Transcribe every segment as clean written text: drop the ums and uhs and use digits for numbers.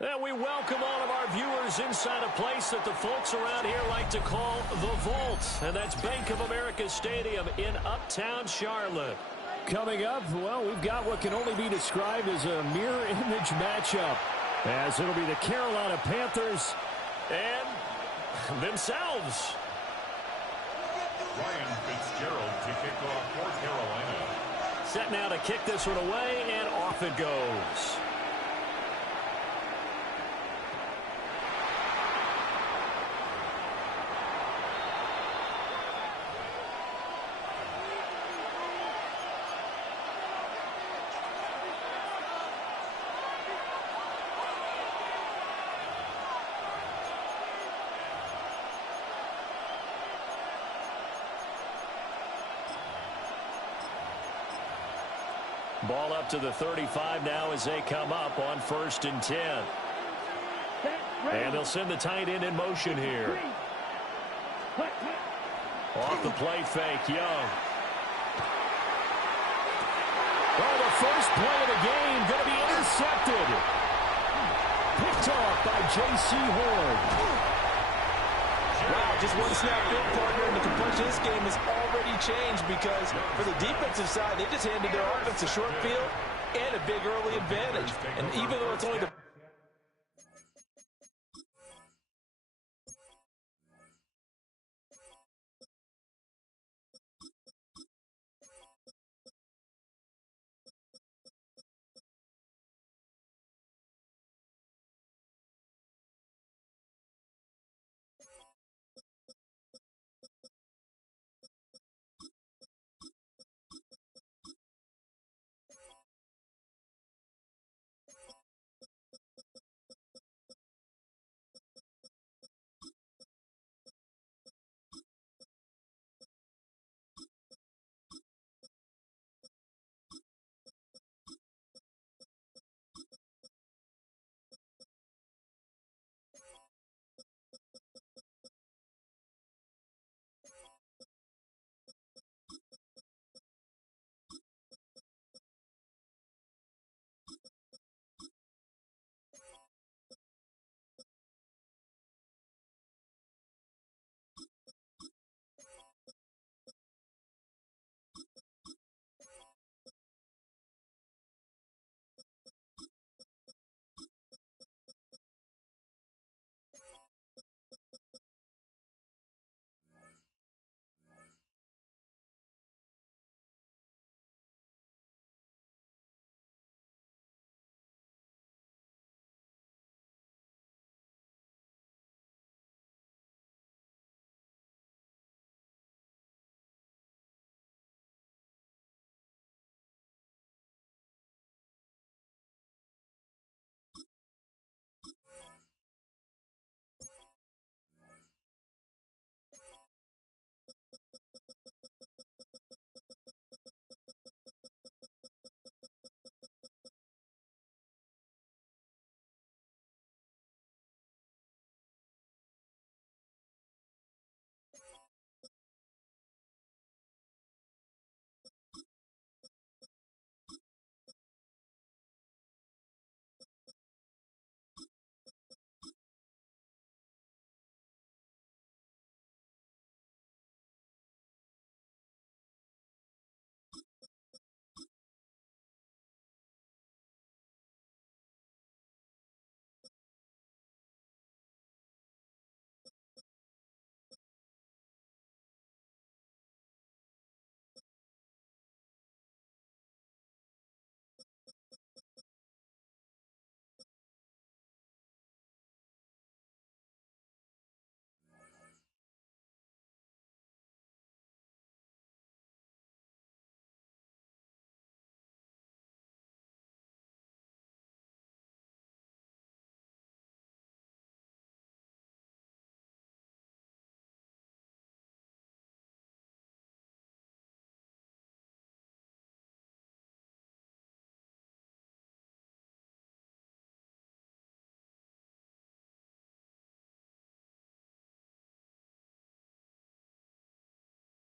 And we welcome all of our viewers inside a place that the folks around here like to call the Vault. And that's Bank of America Stadium in Uptown Charlotte. Coming up, well, we've got what can only be described as a mirror image matchup, as it'll be the Carolina Panthers and themselves. Ryan Fitzgerald to kick off for Carolina. Set now to kick this one away, and off it goes. Ball up to the 35 now as they come up on 1st and 10. And they'll send the tight end in motion here. Off the play fake, Young. Oh, the first play of the game going to be intercepted. Picked off by J.C. Horn. Wow, just one snap in, partner, and the complexion of this game has already changed because for the defensive side, they just handed their offense a short field and a big early advantage. And even though it's only the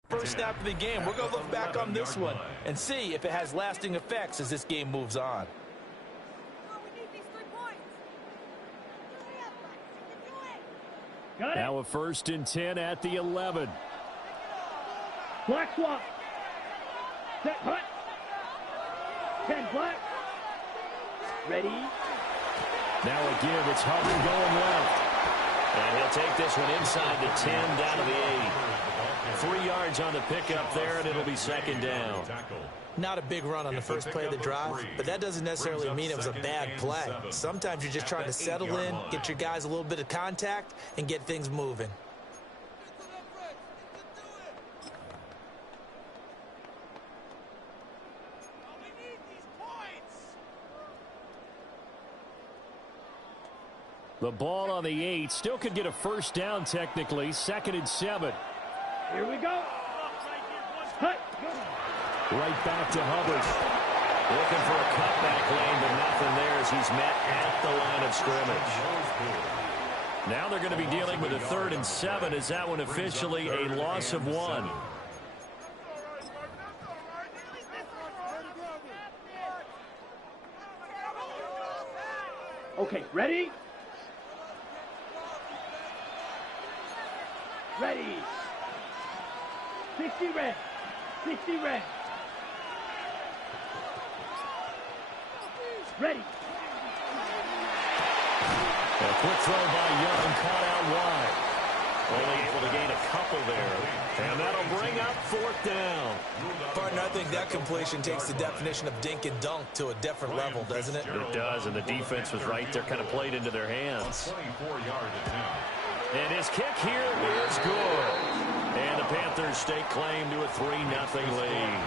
first snap of the game, we're going to look back on this one and see if it has lasting effects as this game moves on. Oh, we need these 3 points. Now a 1st and 10 at the 11. Black swap. Set hut. 10 black. Ready. Now a give. It's Hubbard going left. And he'll take this one inside the 10 down to the 8. 3 yards on the pickup there, and it'll be 2nd down. Not a big run on the first play of the drive, but that doesn't necessarily mean it was a bad play. Sometimes you're just trying to settle in, get your guys a little bit of contact, and get things moving. The ball on the 8. Still could get a 1st down technically. 2nd and 7. Here we go. Hut. Right back to Hubbard. Looking for a cutback lane, but nothing there as he's met at the line of scrimmage. Now they're going to be dealing with a 3rd and 7. Is that one officially a loss of 1? Okay, ready? Ready. 60 red. 60 red. Ready. A quick throw by Young, caught out wide. Only able to gain a couple there. And that'll bring up 4th down. Partner, I think that completion takes the definition of dink and dunk to a different level, doesn't it? It does, and the defense was right there, kind of played into their hands. And his kick here is good. And the Panthers stake claim to a 3-0 lead.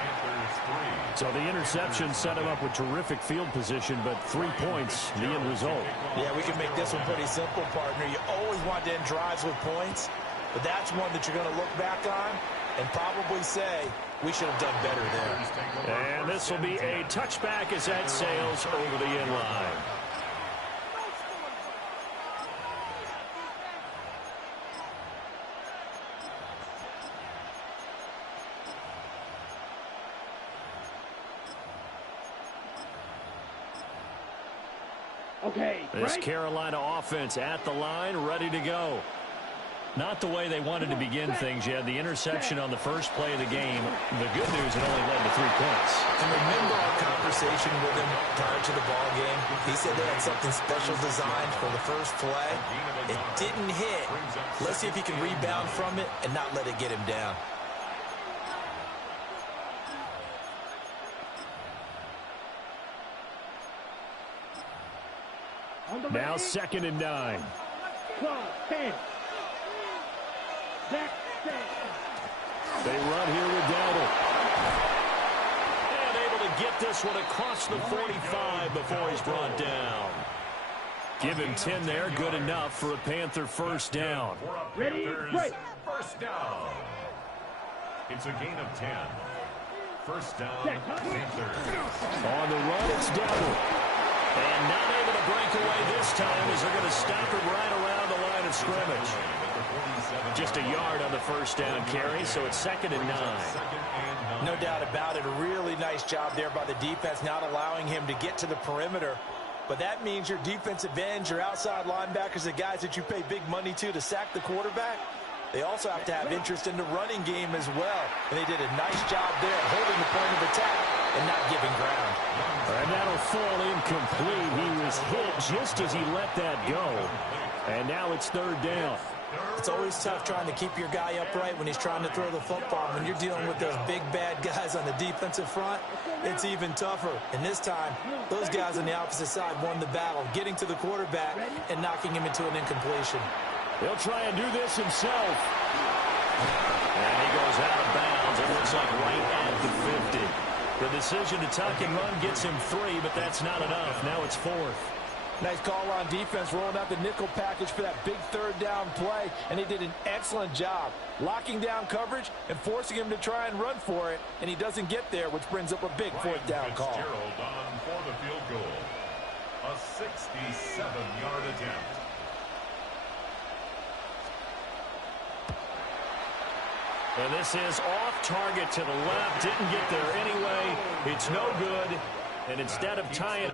So the interception set him up with terrific field position, but 3 points, the end result. Yeah, we can make this one pretty simple, partner. You always want to end drives with points, but that's one that you're going to look back on and probably say, we should have done better there. And this will be a touchback as that sails over the end line. Okay, This Carolina offense at the line, ready to go. Not the way they wanted to begin things. You had the interception on the first play of the game. The good news, it only led to 3 points. And remember our conversation with him prior to the ball game? He said they had something special designed for the first play. It didn't hit. Let's see if he can rebound from it and not let it get him down. Now 2nd and 9. Claw, 10. Back, They run here with Dowdle. And able to get this one across the 45 before he's brought down. Give him 10 there, good enough for a Panther 1st down. Ready, break. 1st down. It's a gain of 10. 1st down, Panthers. On the run, it's Dowdle. And not able to break away this time as they're going to stop him right around the line of scrimmage. Just a yard on the 1st down carry, so it's 2nd and 9. No doubt about it. A really nice job there by the defense, not allowing him to get to the perimeter. But that means your defensive ends, your outside linebackers, the guys that you pay big money to sack the quarterback, they also have to have interest in the running game as well. And they did a nice job there holding the point of attack and not giving ground. And that'll fall incomplete. He was hit just as he let that go. And now it's 3rd down. It's always tough trying to keep your guy upright when he's trying to throw the football. When you're dealing with those big, bad guys on the defensive front, it's even tougher. And this time, those guys on the opposite side won the battle, getting to the quarterback and knocking him into an incompletion. He'll try and do this himself. And he goes out of bounds. It looks like right at the 50. The decision to tuck and run gets him 3, but that's not enough. Now it's 4th. Nice call on defense, rolling out the nickel package for that big 3rd down play, and they did an excellent job locking down coverage and forcing him to try and run for it, and he doesn't get there, which brings up a big 4th down call. Fitzgerald on for the field goal. A 67-yard attempt. And this is off target to the left. Didn't get there anyway. It's no good. And instead of tying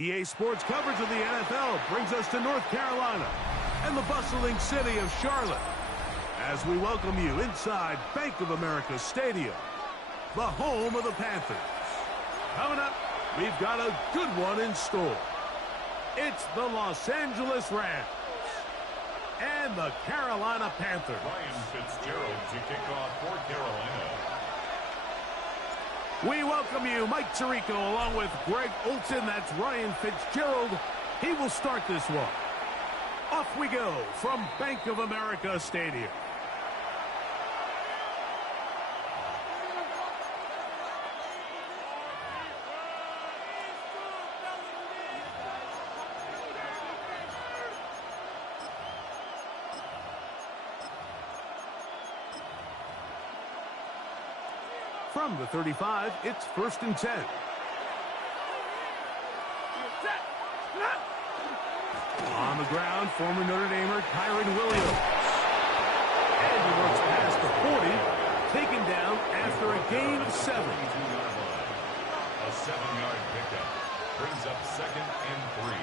EA Sports coverage of the NFL brings us to North Carolina and the bustling city of Charlotte as we welcome you inside Bank of America Stadium, the home of the Panthers. Coming up, we've got a good one in store. It's the Los Angeles Rams and the Carolina Panthers. Ryan Fitzgerald to kick off for Carolina. We welcome you, Mike Tirico, along with Greg Olson. That's Ryan Fitzgerald. He will start this one. Off we go from Bank of America Stadium. From the 35, it's 1st and 10. On the ground, former Notre Damer Kyron Williams. And he works past the 40, taken down after a gain of 7. A 7-yard pickup brings up 2nd and 3.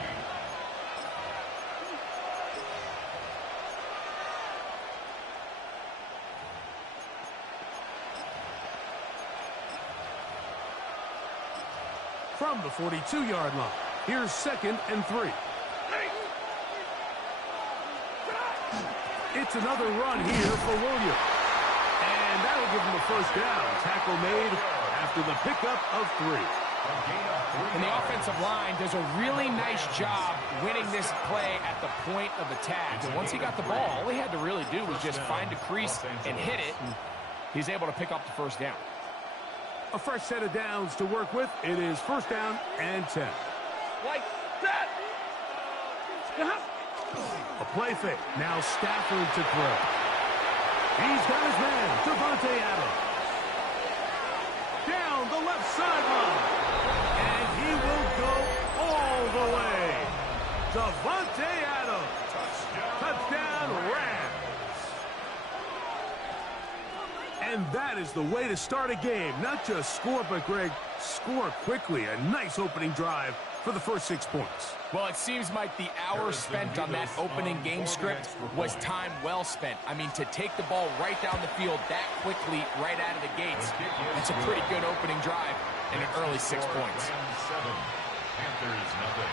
From the 42-yard line, here's 2nd and 3. It's another run here for Williams. And that'll give him the first down. Tackle made after the pickup of 3. And the offensive line does a really nice job winning this play at the point of attack. And once he got the ball, all he had to really do was just find a crease and hit it. And he's able to pick up the first down. A fresh set of downs to work with. It is 1st down and 10. Like that. A play fake. Now Stafford to throw. He's got his man, Davante Adams. Down the left sideline. And he will go all the way. Davante Adams. Touchdown Rams. And that is the way to start a game. Not just score, but, Greg, score quickly. A nice opening drive for the first 6 points. Well, it seems, Mike, the hour spent on that opening game script was time well spent. I mean, to take the ball right down the field that quickly right out of the gates, it's a pretty good opening drive and an early 6 points. 7, Panthers nothing.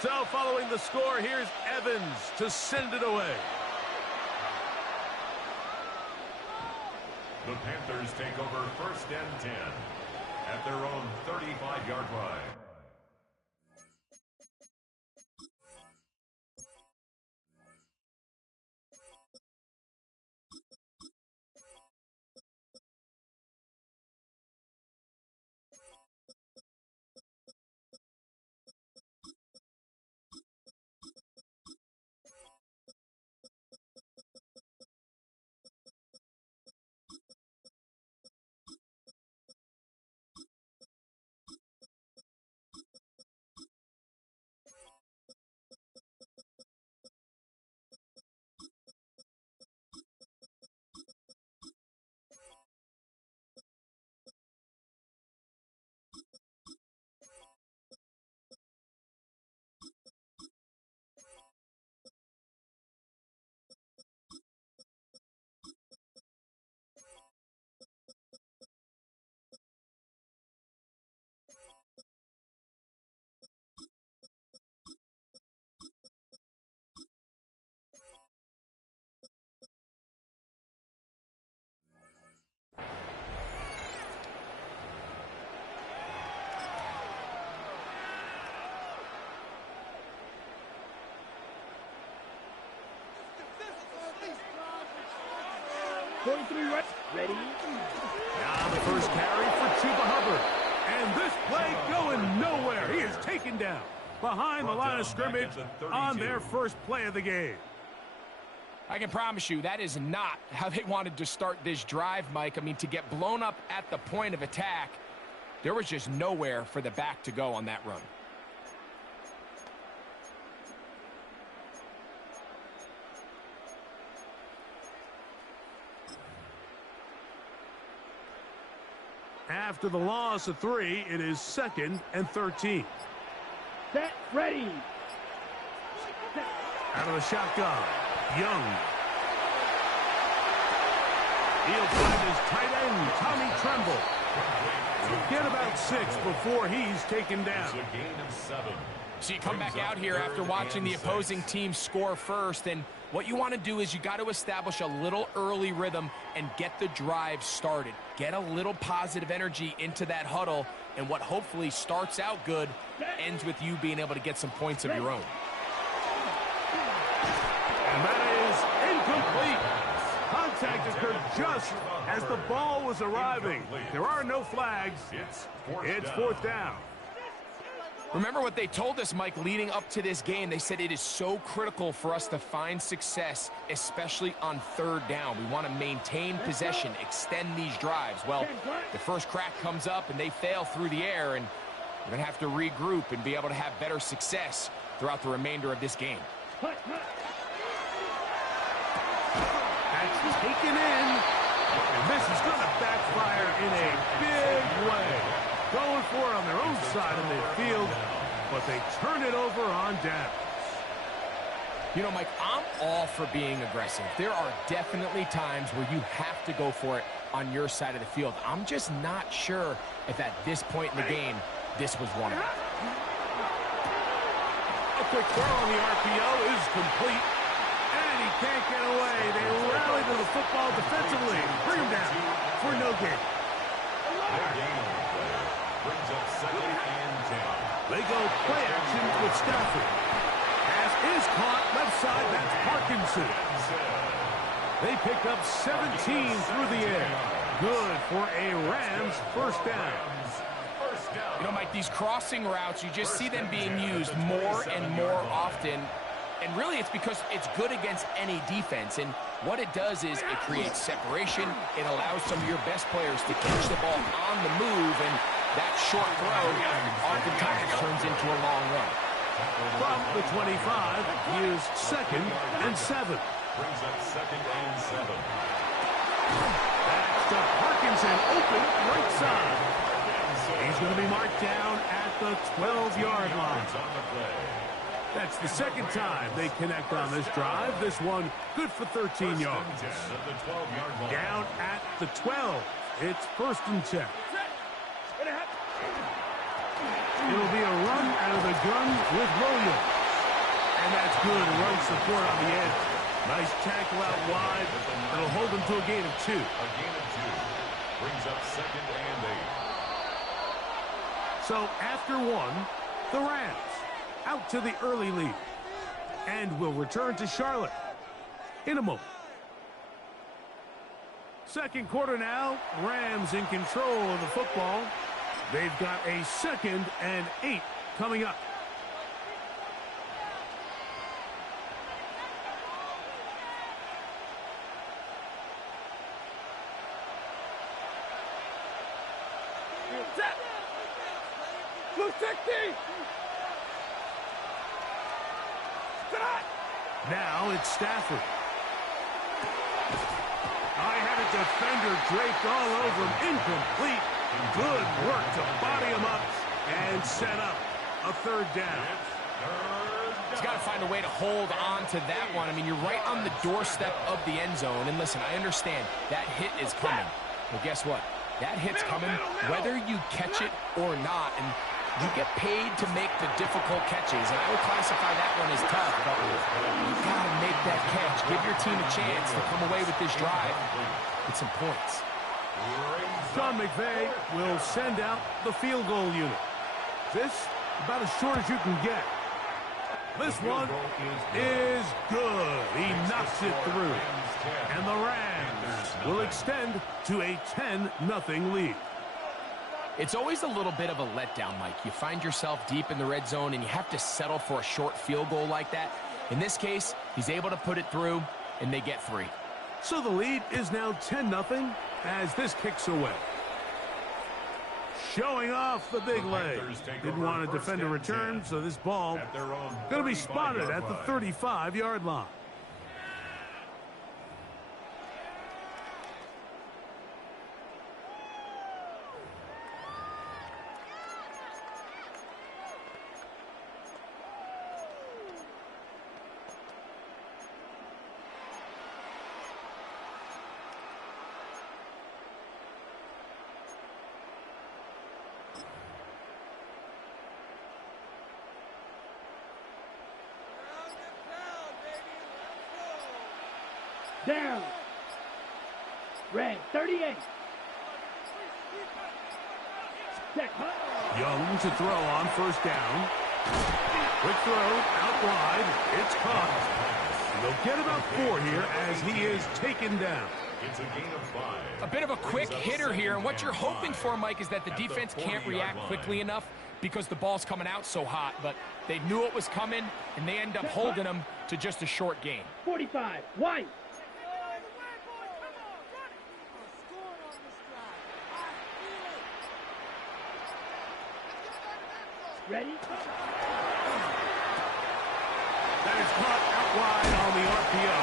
So, following the score, here's Evans to send it away. The Panthers take over 1st and 10 at their own 35-yard line. Ready? Now the first carry for Chuba Hubbard. And this play going nowhere. He is taken down behind the line of scrimmage on their first play of the game. I can promise you that is not how they wanted to start this drive, Mike. I mean, to get blown up at the point of attack, there was just nowhere for the back to go on that run. After the loss of 3, it is 2nd and 13. Set, ready. Out of the shotgun, Young. He'll find his tight end, Tommy Tremble. Get about 6 before he's taken down. It's a gain of 7. So you come back out here after watching the opposing team score first, and what you want to do is you got to establish a little early rhythm and get the drive started. Get a little positive energy into that huddle, and what hopefully starts out good ends with you being able to get some points of your own. And that is incomplete. Contact occurred just as the ball was arriving. There are no flags. It's 4th down. Remember what they told us, Mike, leading up to this game. They said it is so critical for us to find success, especially on 3rd down. We want to maintain possession, extend these drives. Well, the first crack comes up and they fail through the air, and we're going to have to regroup and be able to have better success throughout the remainder of this game. That's taken in. And this is going to backfire in a big way. Going for it on their own side of midfield, but they turn it over on downs. You know, Mike, I'm all for being aggressive. There are definitely times where you have to go for it on your side of the field. I'm just not sure if at this point in the game, this was one of them. A quick throw on the RPO is complete. And he can't get away. They rally to the football defensively. Bring him down for no gain. Brings up 2nd and 10. They go play action with Stafford. Pass is caught left side. That's Parkinson. They pick up 17 through the air. Good for a Rams first down. You know, Mike, these crossing routes, you just see them being used more and more often. And really, it's because it's good against any defense. And what it does is it creates separation. It allows some of your best players to catch the ball on the move. And that short throw oftentimes turns into a long run. From the 25, here's 2nd and 7. Brings up 2nd and 7. That's to Parkinson, open right side. He's going to be marked down at the 12-yard line. That's the 2nd time they connect on this drive. This one good for 13 yards. Down at the 12. It's 1st and 10. It'll be a run out of the gun with Williams. And that's good run support on the edge. Nice tackle out wide. It'll hold them to a gain of 2. A gain of 2. Brings up 2nd and 8. So after 1, the Rams out to the early lead. And will return to Charlotte in a moment. 2nd quarter now. Rams in control of the football. They've got a 2nd and 8 coming up. Set. Blue 60. Now it's Stafford. I had a defender draped all over him. Incomplete. Good work to body him up and set up a 3rd down. He's got to find a way to hold on to that one. I mean, you're right on the doorstep of the end zone. And listen, I understand that hit is coming. But guess what? That hit's coming whether you catch it or not. And you get paid to make the difficult catches. And I would classify that one as tough. But you've got to make that catch. Give your team a chance to come away with this drive with some points. Sean McVay will send out the field goal unit. This about as short as you can get. This one is good. He knocks it through. And the Rams will extend to a 10-0 lead. It's always a little bit of a letdown, Mike. You find yourself deep in the red zone and you have to settle for a short field goal like that. In this case, he's able to put it through and they get 3. So the lead is now 10-0 as this kicks away. Showing off the big leg. Didn't want to defend a return, so this ball going to be spotted at the 35-yard line. Down. Red, 38. Set. Young to throw on first down. Quick throw, out wide. It's caught. They'll get about 4 here as he is taken down. It's a gain of 5. A bit of a quick hitter here, and what you're hoping for, Mike, is that the defense can't react quickly enough because the ball's coming out so hot, but they knew it was coming, and they end up holding them to just a short gain. 45. White. Ready? That is caught out wide on the RPO.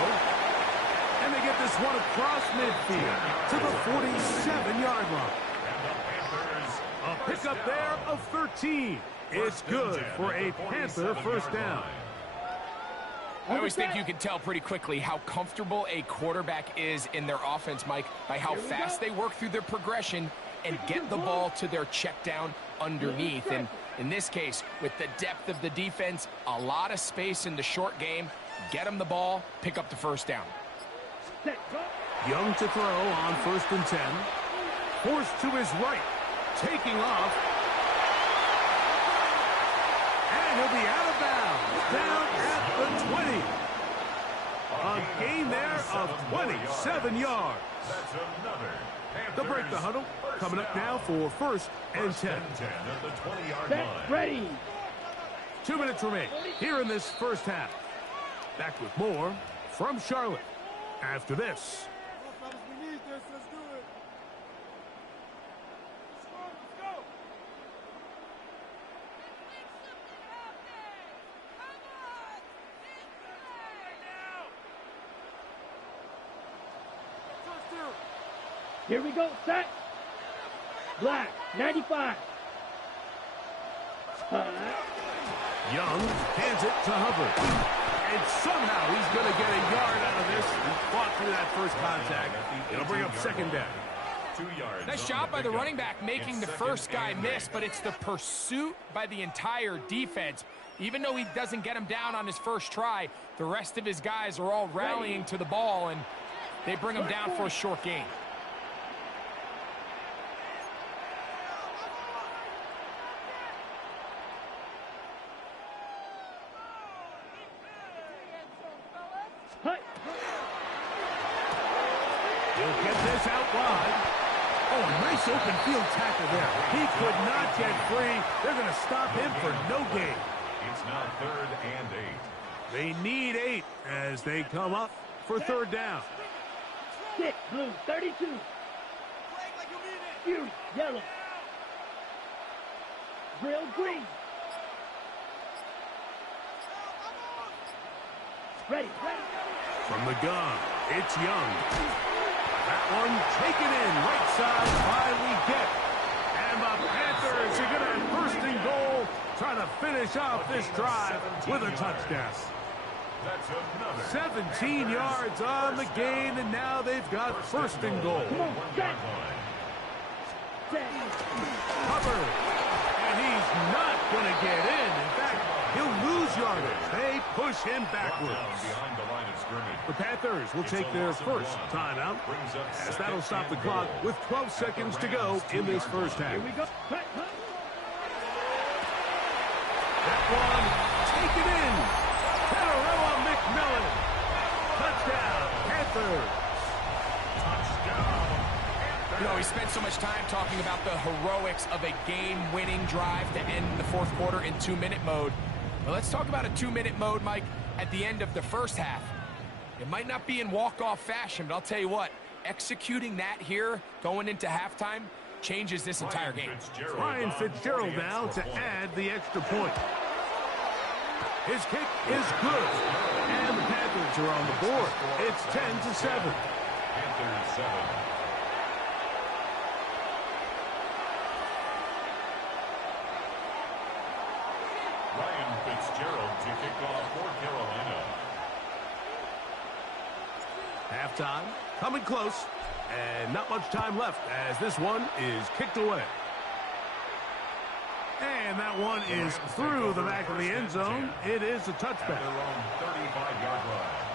And they get this one across midfield to the 47-yard line. A pickup there of 13. It's good for a Panther first down. I always think you can tell pretty quickly how comfortable a quarterback is in their offense, Mike, by how fast they work through their progression and get the ball to their check down underneath. And in this case, with the depth of the defense, a lot of space in the short game, get them the ball, pick up the first down. Young to throw on 1st and 10. Forced to his right. Taking off. And he'll be out of bounds. Down at the 20. A gain there of 27 yards. That's another. They'll break the huddle. Coming up now for 1st and 10. At the 20-yard Set. line. Ready. 2 minutes remain here in this first half. Back with more from Charlotte after this. We need this. Let's do it. Let's go. Here we go. Set. Black. 95. Young hands it to Hubbard. And somehow he's going to get a yard out of this. He fought through that first contact. It'll bring up 2nd down. 2 yards. Nice job by the running back making the first guy miss, but it's the pursuit by the entire defense. Even though he doesn't get him down on his first try, the rest of his guys are all rallying to the ball, and they bring him down for a short gain. He'll get this out wide. Oh, a nice open field tackle there. He could not get free. They're going to stop him for no gain. It's now 3rd and 8. They need 8 as they come up for 3rd down. 6. Blue. 32. Fury. Yellow. Grill. Green. Ready. Ready. From the gun, it's Young. That one taken in right side by Leggett. And the Panthers are going to have 1st and goal, trying to finish off this drive with a touchdown. That's another. 17 yards on the gain, and now they've got 1st and goal. Hubbard, and he's not going to get in. In fact, he'll lose yardage. They push him backwards. Behind the line of scrimmage. The Panthers will take their first timeout, as that'll stop the clock with 12 seconds to go in this first half. Here we go. That one taken in. Panarella McMillan. Touchdown, Panthers. You know, we spent so much time talking about the heroics of a game-winning drive to end the 4th quarter in 2-minute mode. Well, let's talk about a 2-minute mode, Mike, at the end of the first half. It might not be in walk-off fashion, but I'll tell you what, executing that here, going into halftime, changes this entire game. Ryan Fitzgerald now to add the extra point. His kick is good. And the Panthers are on the board. It's 10-7. Panthers 7. Ryan Fitzgerald to kick off for Carolina. Halftime coming close, and not much time left as this one is kicked away. And that one is through the back of the end zone. It is a touchback. At their own 35-yard line.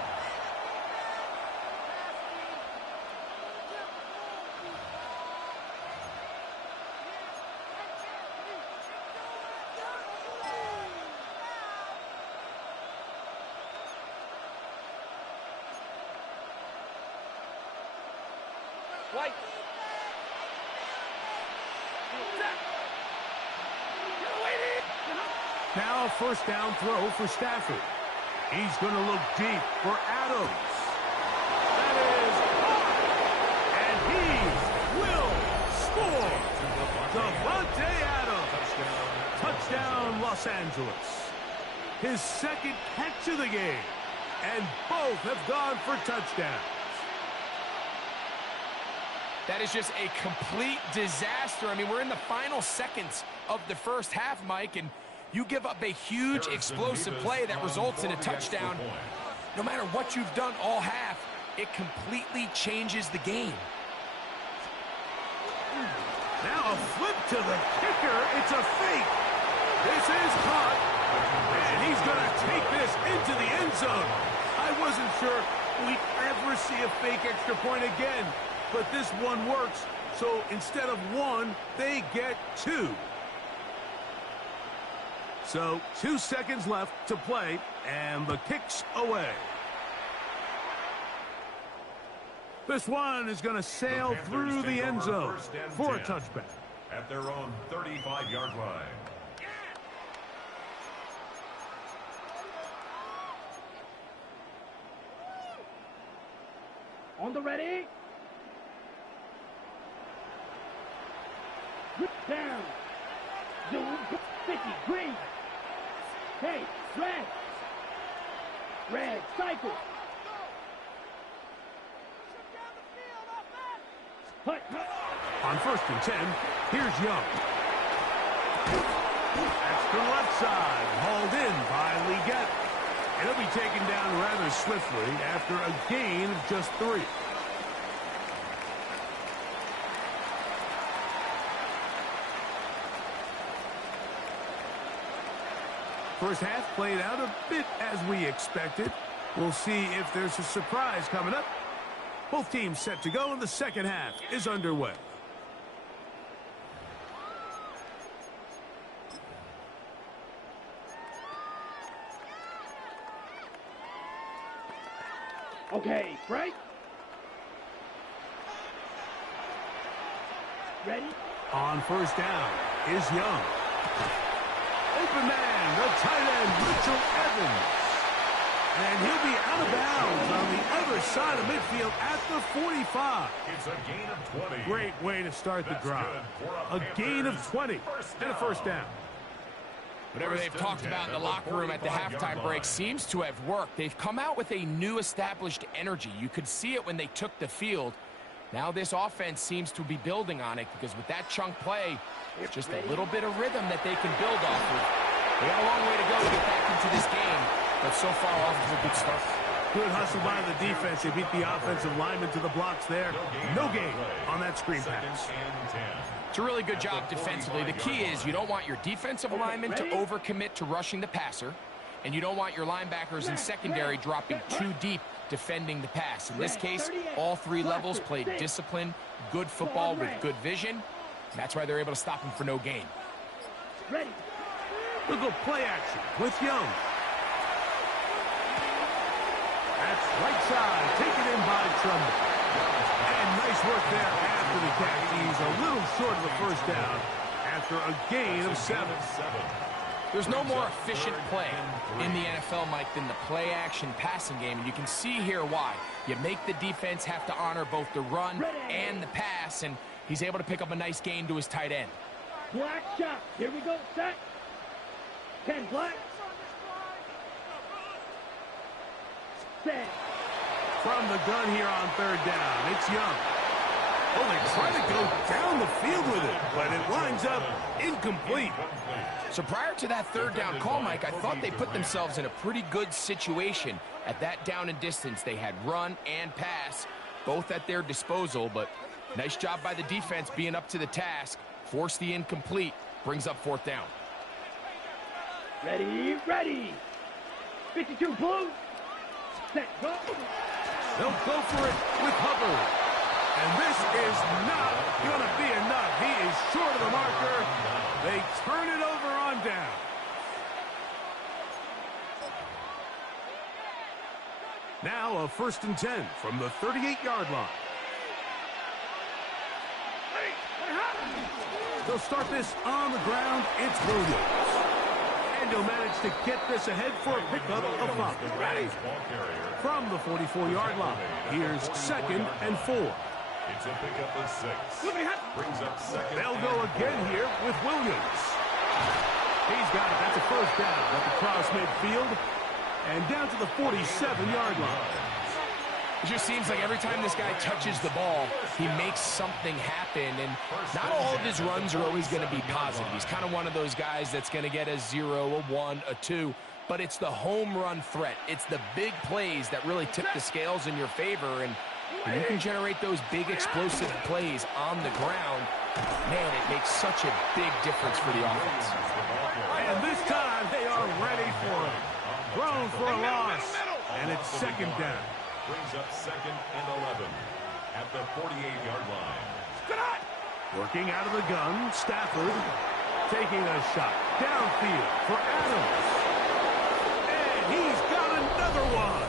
Mike. Now a first down throw for Stafford. He's going to look deep for Adams. That is high. And he will score. Davante Adams. Touchdown, Los Angeles. His second catch of the game. And both have gone for touchdowns. That is just a complete disaster. I mean, we're in the final seconds of the first half, Mike, and you give up a huge explosive play that results in a touchdown. No matter what you've done all half, it completely changes the game. Now a flip to the kicker. It's a fake. This is caught. And he's going to take this into the end zone. I wasn't sure we'd ever see a fake extra point again. But this one works. So instead of one, they get two. So 2 seconds left to play, and the kick's away. This one is going to sail through the end zone for a touchback. At their own 35-yard line. On the ready. Down. Zoom. 50. Green. Hey, red. Red. Cycle. Hut. On 1st and 10, here's Young. That's the left side, hauled in by Leggett. And he'll be taken down rather swiftly after a gain of just 3. First half played out a bit as we expected. We'll see if there's a surprise coming up. Both teams set to go, and the second half is underway. Okay, right? Ready? On 1st down is Young. Open man, the tight end, Mitchell Evans. And he'll be out of bounds on the other side of midfield at the 45. It's a gain of 20. Great way to start the drive. A gain of 20 and a first down. Whatever they've talked about in the locker room at the halftime break seems to have worked. They've come out with a new established energy. You could see it when they took the field. Now this offense seems to be building on it because with that chunk play, it's just a little bit of rhythm that they can build off of. They got a long way to go to get back into this game, but so far off to a good start. Good hustle by the defense. They beat the offensive lineman to the blocks there. No gain on that screen pass. It's a really good job defensively. The key is you don't want your defensive linemen to overcommit to rushing the passer, and you don't want your linebackers in secondary dropping too deep defending the pass. In this case, all 3 levels played disciplined, good football with good vision. That's why they're able to stop him for no gain. Ready. We'll go play action with Young. That's right side, taken in by Trumbull. And nice work there after the catch. He's a little short of the first down after a gain of 7. There's no more efficient play in the NFL, Mike, than the play-action passing game. And you can see here why. You make the defense have to honor both the run and the pass, and he's able to pick up a nice gain to his tight end. Black shot. Here we go. Set. 10 black. Set. From the gun here on 3rd down, it's Young. Oh, they try to go down the field with it, but it winds up incomplete. So prior to that 3rd down call, Mike, I thought they put themselves in a pretty good situation at that down and distance. They had run and pass, both at their disposal, but nice job by the defense being up to the task. Force the incomplete, brings up 4th down. Ready, ready. 52 blue. Set, go. They'll go for it with Hubbard. And this is not going to be enough. He is short of the marker. They turn it over on down. Now a 1st and 10 from the 38-yard line. They'll start this on the ground. It's Williams. And he'll manage to get this ahead for a pickup of 5. From the 44-yard line, here's 2nd and 4. It's a pickup of 6. Brings up 2nd. They'll go again here with Williams. He's got it. That's a first down at the cross midfield. And down to the 47-yard line. It just seems like every time this guy touches the ball, he makes something happen. And not all of his runs are always going to be positive. He's kind of one of those guys that's going to get a 0, a 1, a 2. But it's the home run threat. It's the big plays that really tip the scales in your favor. And when you can generate those big explosive plays on the ground, man, it makes such a big difference for the offense. And this time they are ready for it. Thrown for a loss. And it's 2nd down. Brings up 2nd and 11 at the 48-yard line. Working out of the gun, Stafford taking a shot downfield for Adams. And he's got another one.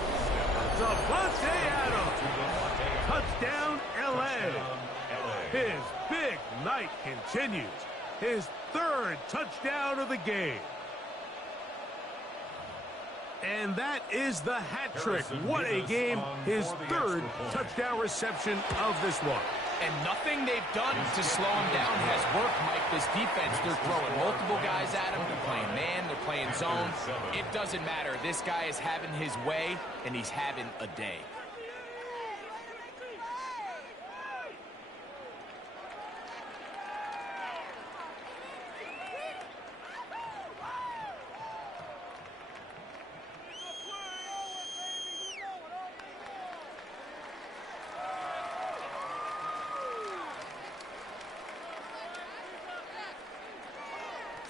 Davante Adams. Touchdown, L.A. His big night continues. His 3rd touchdown of the game. And that is the hat trick. What a game. His 3rd touchdown reception of this one. And nothing they've done to slow him down has worked, Mike. This defense, they're throwing multiple guys at him. They're playing man, they're playing zone. It doesn't matter. This guy is having his way, and he's having a day.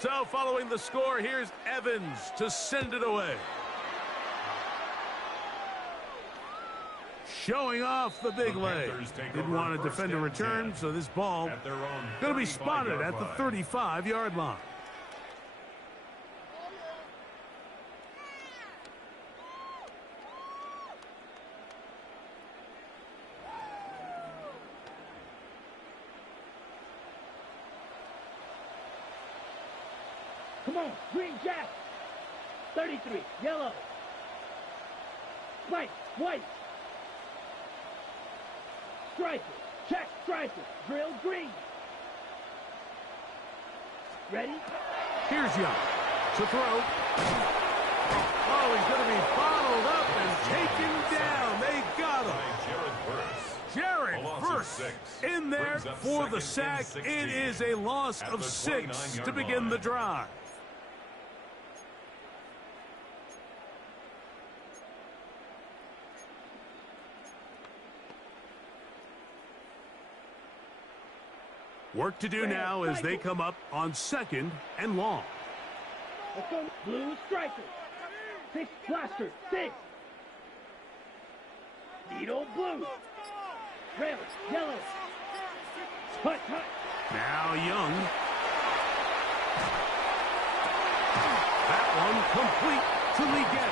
So following the score, here's Evans to send it away. Showing off the big leg. Didn't want to defend a return, so this ball going to be spotted at the 35-yard line. Come on, green jack. 33, yellow. White, white. Striker, check striker, drill green. Ready? Here's Young to throw. Oh, he's going to be bottled up and taken down. They got him. Jared Verse in there for the sack. It is a loss of 6 to begin the drive. Work to do now as they come up on 2nd and long. Let's go. Blue striker. 6 blaster. 6. Needle blue. Red, yellow. Hut, hut. Now Young. That one complete to Leggett.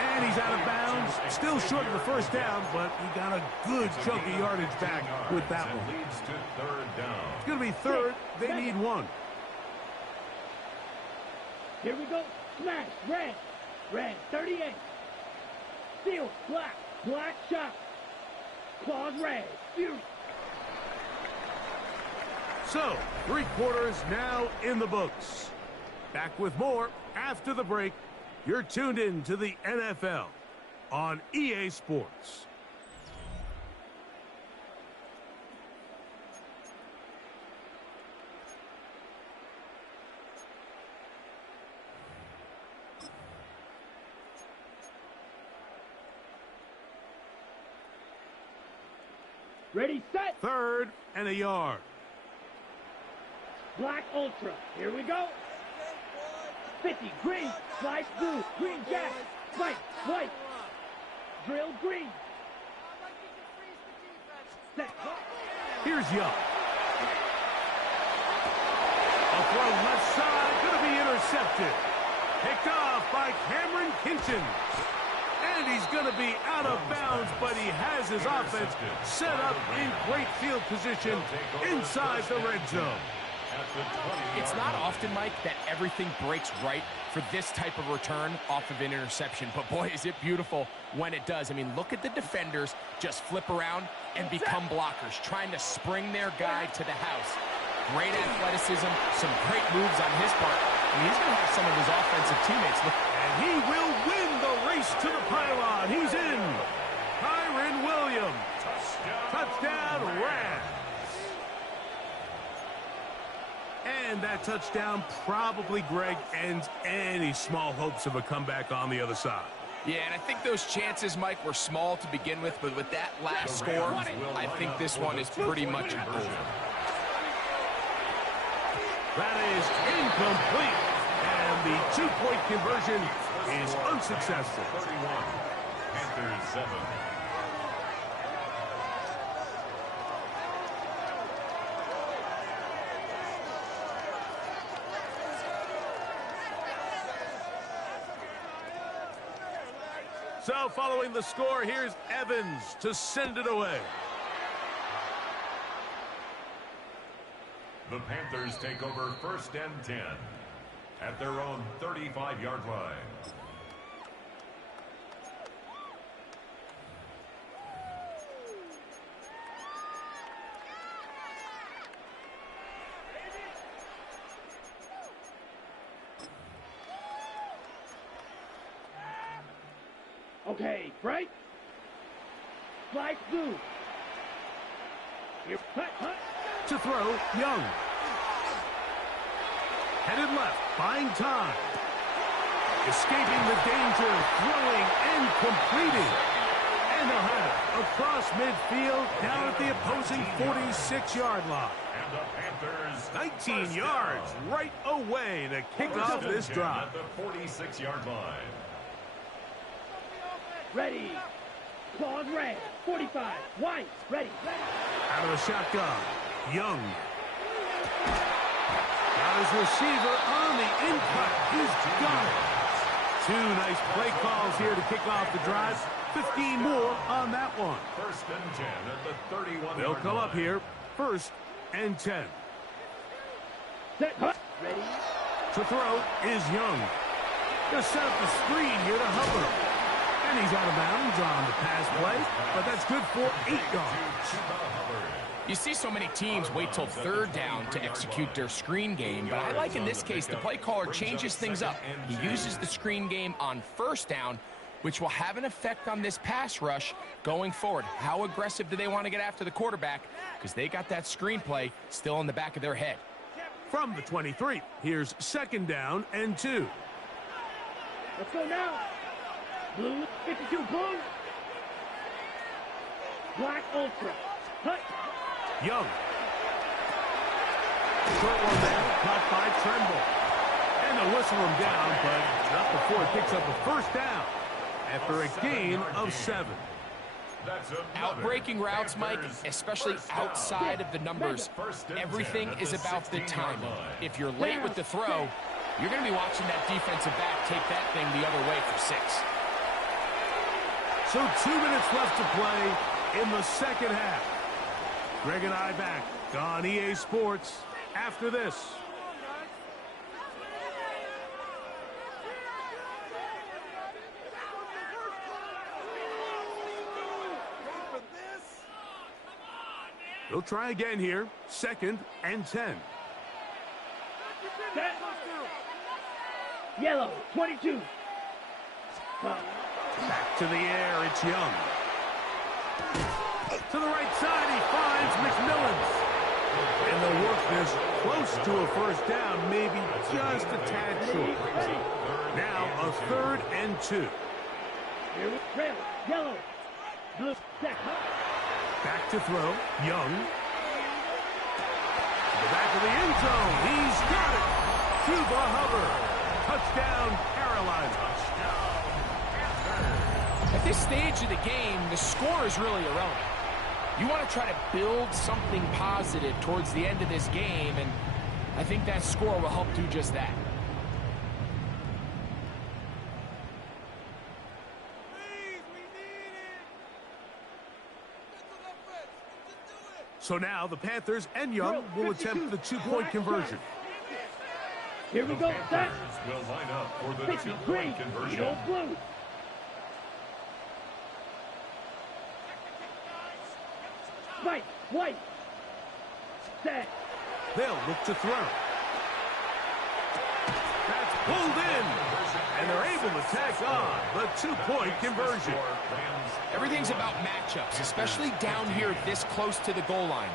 And he's out of bounds. Still short of the first down, but he got a good chunk of yardage back with that one. Leads to 3rd down. It's going to be 3rd. They need 1. Here we go. Smash. Red. Red. 38. Steel. Black. Black shot. Claws red. Beauty. So, 3 quarters now in the books. Back with more after the break. You're tuned in to the NFL on EA Sports. Ready, set. 3rd and a yard. Black ultra. Here we go. 50, green, slice blue, green jack, white, white, drill green. Set. Here's Young. A throw left side, going to be intercepted. Picked off by Cameron Kinton. And he's going to be out of bounds, but he has his offense set up in great field position inside the red zone. It's not often, Mike, that everything breaks right for this type of return off of an interception. But, boy, is it beautiful when it does. I mean, look at the defenders just flip around and become blockers, trying to spring their guy to the house. Great athleticism, some great moves on his part. And he's going to have some of his offensive teammates look. And he will win the race to the pylon. He's in. Kyron Williams. Touchdown, Rams. And that touchdown probably, Greg, ends any small hopes of a comeback on the other side. Yeah, and I think those chances, Mike, were small to begin with, but with that last score, I think this one is pretty much over. That is incomplete. And the two-point conversion is unsuccessful. 31. Panthers 7. So following the score, here's Evans to send it away. The Panthers take over 1st and 10 at their own 35-yard line. Okay, right? Slide blue. Here, hut. To throw, Young. Headed left, buying time. Escaping the danger, throwing and completing. And they'll have it across midfield, down at the opposing 46-yard line. And the Panthers 19 yards right away to kick off this drive. at the 46-yard line. Ready. Claws red. 45. White. Ready. Out of the shotgun, Young. Got his receiver on the in-cut. He's got it. Two nice play calls here to kick off the drive. 15 more on that one. 1st and 10 at the 31-yard line. They'll come up here. 1st and 10. Set. Hut. Ready. To throw is Young. They'll set up the screen here to Hubbard. And he's out of bounds on the pass play, but that's good for 8 yards. You see so many teams wait till 3rd down to execute their screen game, but I like in this case the play caller changes things up. He uses the screen game on 1st down, which will have an effect on this pass rush going forward. How aggressive do they want to get after the quarterback? Because they got that screen play still in the back of their head. From the 23, here's 2nd down and 2. Let's go now. Blue. 52 blue. Black ultra. Hut. Young. Short one there, caught by Tremble. And they'll whistle him down, but not before it picks up a 1st down after a gain of 7. Outbreaking routes, Mike, especially outside of the numbers, everything is about the timing. If you're late with the throw, you're going to be watching that defensive back take that thing the other way for 6. So 2 minutes left to play in the 2nd half. Greg and I back on EA Sports after this. They'll try again here. 2nd and 10. Set. Yellow. 22. Back to the air, it's Young. To the right side, he finds McMillan. And they'll work this close to a 1st down, maybe just a tad short. Now a 3rd and 2. Here with red, yellow, blue, set. Back to throw, Young. To the back of the end zone, he's got it. Cuba Hubbard. Touchdown, Carolina. At this stage of the game, the score is really irrelevant. You want to try to build something positive towards the end of this game, and I think that score will help do just that. So now the Panthers and Young will attempt the two-point conversion. Here we go, set. Will line up for the 53, two-point conversion. Eagle Blue. Spike, white. Set. They'll look to throw. That's pulled in. And they're able to tack on the two-point conversion. Everything's about matchups, especially down here this close to the goal line.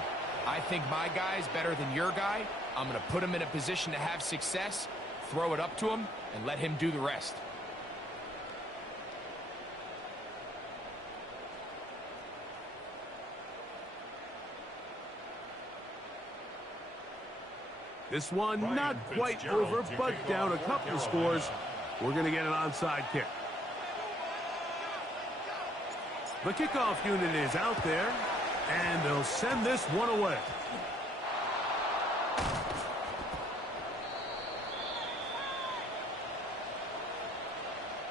I think my guy's better than your guy. I'm going to put him in a position to have success, throw it up to him, and let him do the rest. This one not quite over, but down a couple of scores. We're going to get an onside kick. The kickoff unit is out there, and they'll send this one away.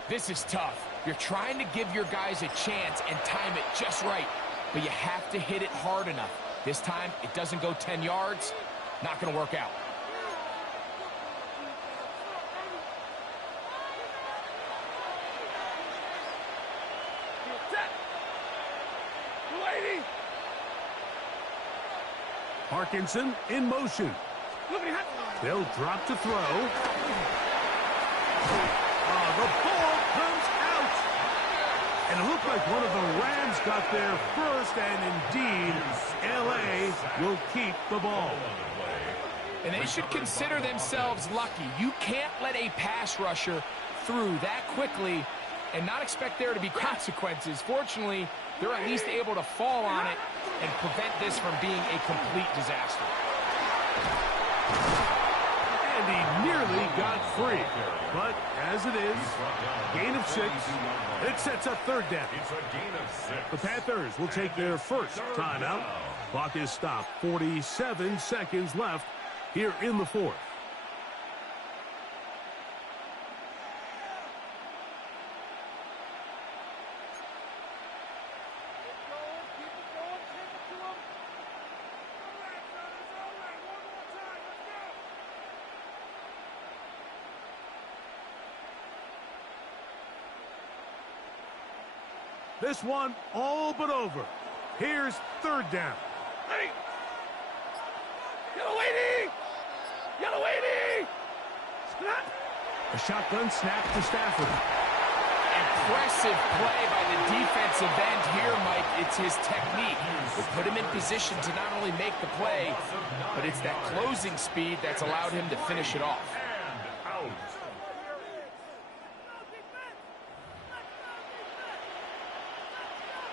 This is tough. You're trying to give your guys a chance and time it just right, but you have to hit it hard enough. This time, it doesn't go 10 yards. Not going to work out. Parkinson in motion. They'll drop to throw. The ball comes out. And it looked like one of the Rams got there first, and indeed, L.A. will keep the ball. And they should consider themselves lucky. You can't let a pass rusher through that quickly and not expect there to be consequences. Fortunately, they're at least able to fall on it and prevent this from being a complete disaster. And he nearly got free. But as it is, gain of 6. It sets up third down. It's a gain of 6. The Panthers will take their first timeout. Clock is stopped. 47 seconds left here in the fourth. This one all but over. Here's third down. Ready. Yellow 80! Yellow 80! Snap! A shotgun snap to Stafford. Impressive play by the defensive end here, Mike. It's his technique. It put him in position to not only make the play, but it's that closing speed that's allowed him to finish it off. And out.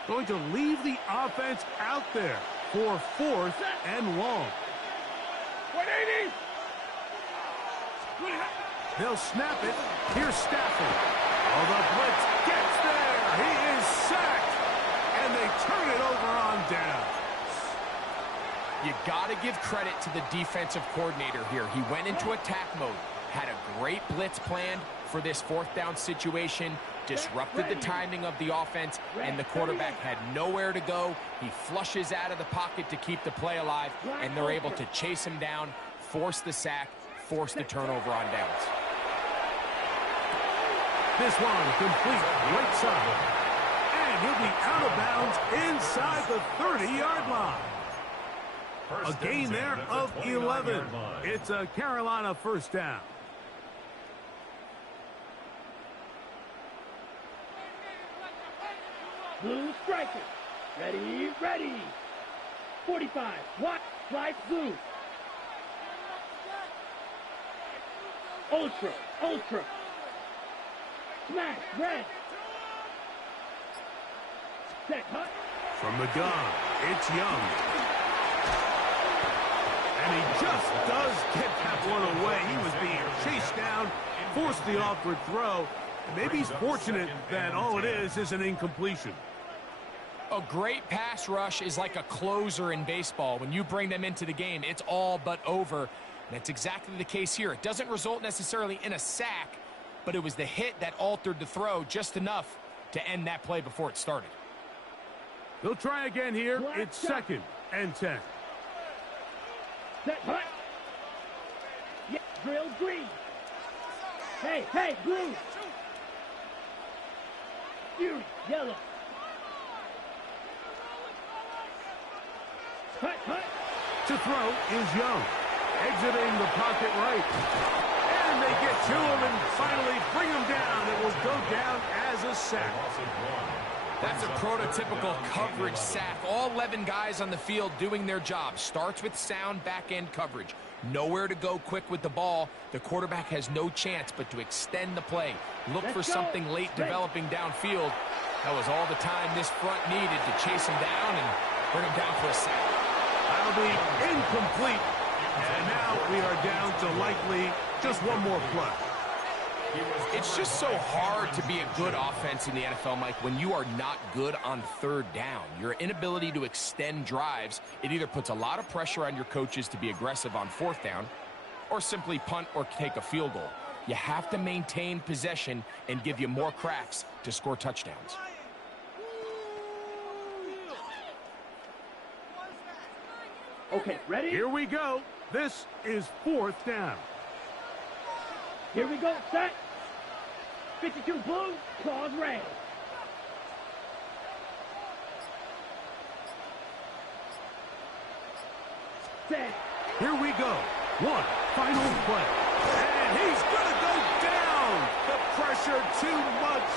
Going to leave the offense out there for fourth and long. 180! They'll snap it. Here's Stafford. Oh, the blitz gets there. He is sacked. And they turn it over on down. You got to give credit to the defensive coordinator here. He went into attack mode, had a great blitz planned for this fourth down situation, disrupted the timing of the offense, and the quarterback had nowhere to go. He flushes out of the pocket to keep the play alive, and they're able to chase him down, force the sack, force the turnover on downs. This one complete right side. And he'll be out of bounds inside the 30-yard line. A gain there of 11. It's a Carolina first down. Blue striker. Ready, ready. 45. Watch. Fly blue. Ultra, ultra. Smash, red. Set, hut. From the gun, it's Young. And he just does get that one away. He was being chased down, forced the awkward throw. And maybe he's fortunate that all it is an incompletion. A great pass rush is like a closer in baseball. When you bring them into the game, it's all but over. And that's exactly the case here. It doesn't result necessarily in a sack, but it was the hit that altered the throw just enough to end that play before it started. They'll try again here. It's second and 10. Set, hut. Yeah, drill, green. Hey, hey, blue. Fury, yellow. Hut, hut. To throw is Young. Exiting the pocket right. And they get to him and finally bring him down. It will go down as a sack. That's a prototypical coverage sack. All 11 guys on the field doing their job. Starts with sound back-end coverage. Nowhere to go quick with the ball. The quarterback has no chance but to extend the play. Look for something late developing downfield. That was all the time this front needed to chase him down and bring him down for a sack. That'll be incomplete. And now we are down to likely just one more play. It's just so hard to be a good offense in the NFL, Mike, when you are not good on third down. Your inability to extend drives, it either puts a lot of pressure on your coaches to be aggressive on fourth down or simply punt or take a field goal. You have to maintain possession and give you more cracks to score touchdowns. Okay, ready? Here we go. This is fourth down. Here we go, set. 52 blue, claws red. Set. Here we go. One final play. And he's going to go down. The pressure too much.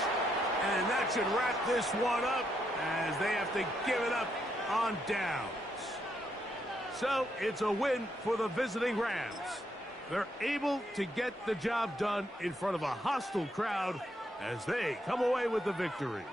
And that should wrap this one up as they have to give it up on downs. So it's a win for the visiting Rams. They're able to get the job done in front of a hostile crowd as they come away with the victory.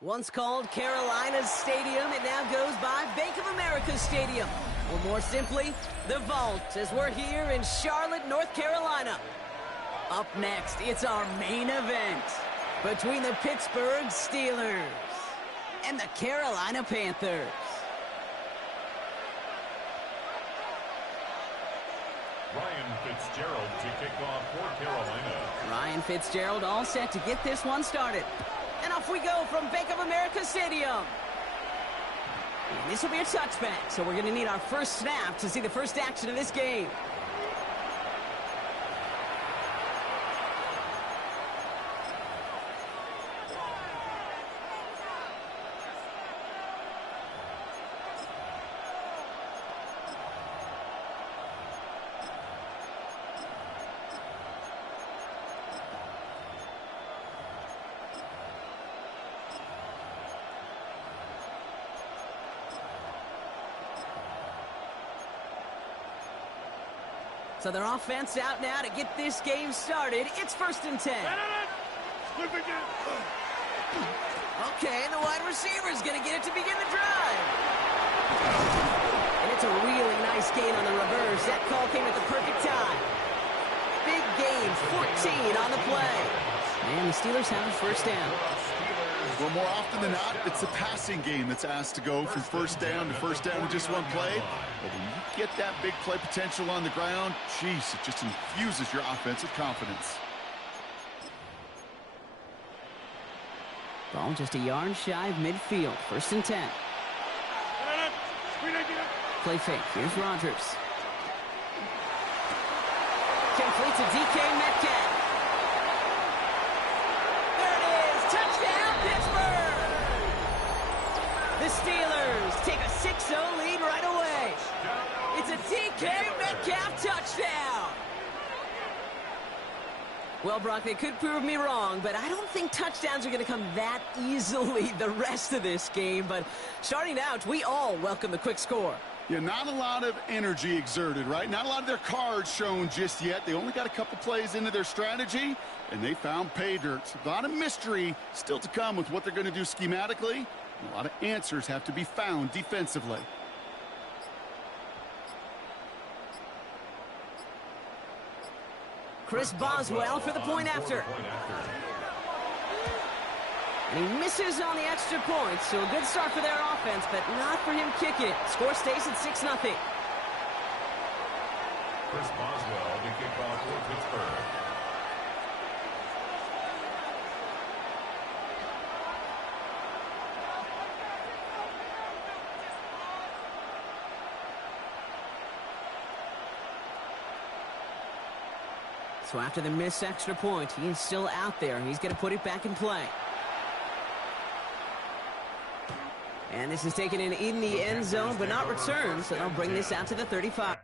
Once called Carolina's Stadium, it now goes by Bank of America Stadium. Or more simply, the Vault, as we're here in Charlotte, North Carolina. Up next, it's our main event between the Pittsburgh Steelers and the Carolina Panthers. Ryan Fitzgerald to kick off for Carolina. Ryan Fitzgerald all set to get this one started. And off we go from Bank of America Stadium. And this will be a touchback, so we're going to need our first snap to see the first action of this game. So their offense out now to get this game started. It's 1st and 10. Okay, the wide receiver is going to get it to begin the drive. And it's a really nice gain on the reverse. That call came at the perfect time. Big gain, 14 on the play. And the Steelers have a first down. Well, more often than not, it's a passing game that's asked to go from first down in just one play. But when you get that big play potential on the ground, geez, it just infuses your offense with confidence. Ball just a yard shy of midfield. 1st and 10. Play fake. Here's Rodgers. Complete to DK Metcalf. Touchdown, Pittsburgh! The Steelers take a 6-0 lead right away. It's a DK Metcalf touchdown. Well, Brock, they could prove me wrong, but I don't think touchdowns are going to come that easily the rest of this game. But starting out, we all welcome the quick score. Yeah, not a lot of energy exerted, right? Not a lot of their cards shown just yet. They only got a couple plays into their strategy, and they found pay dirt. A lot of mystery still to come with what they're going to do schematically. A lot of answers have to be found defensively. Chris Boswell for the point after. And he misses on the extra point, so a good start for their offense, but not for him kicking it. Score stays at 6-0. Chris Boswell to kick off for Pittsburgh. So after the missed extra point, he's still out there. He's going to put it back in play. And this is taken in the end zone, but not returned, so they'll bring this out to the 35.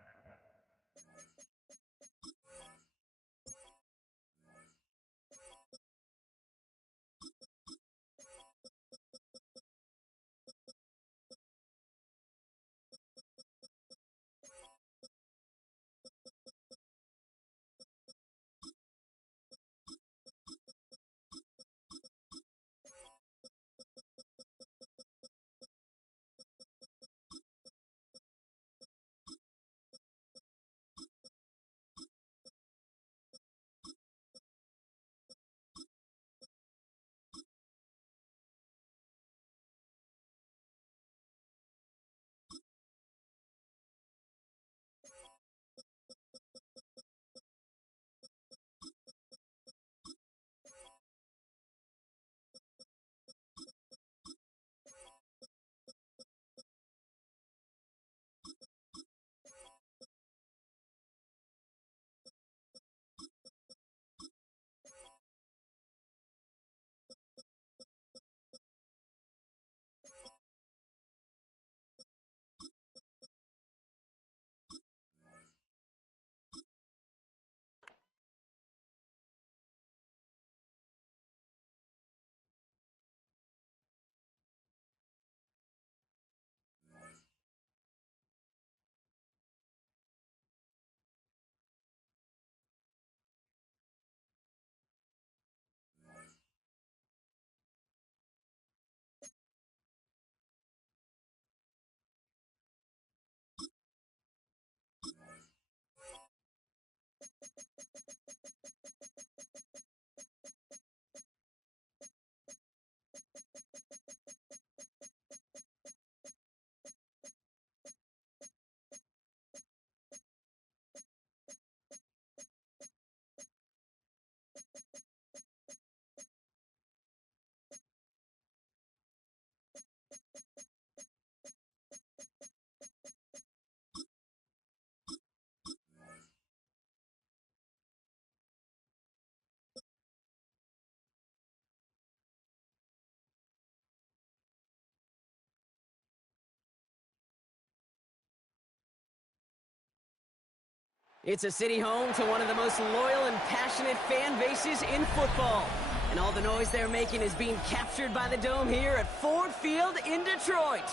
It's a city home to one of the most loyal and passionate fan bases in football. And all the noise they're making is being captured by the Dome here at Ford Field in Detroit.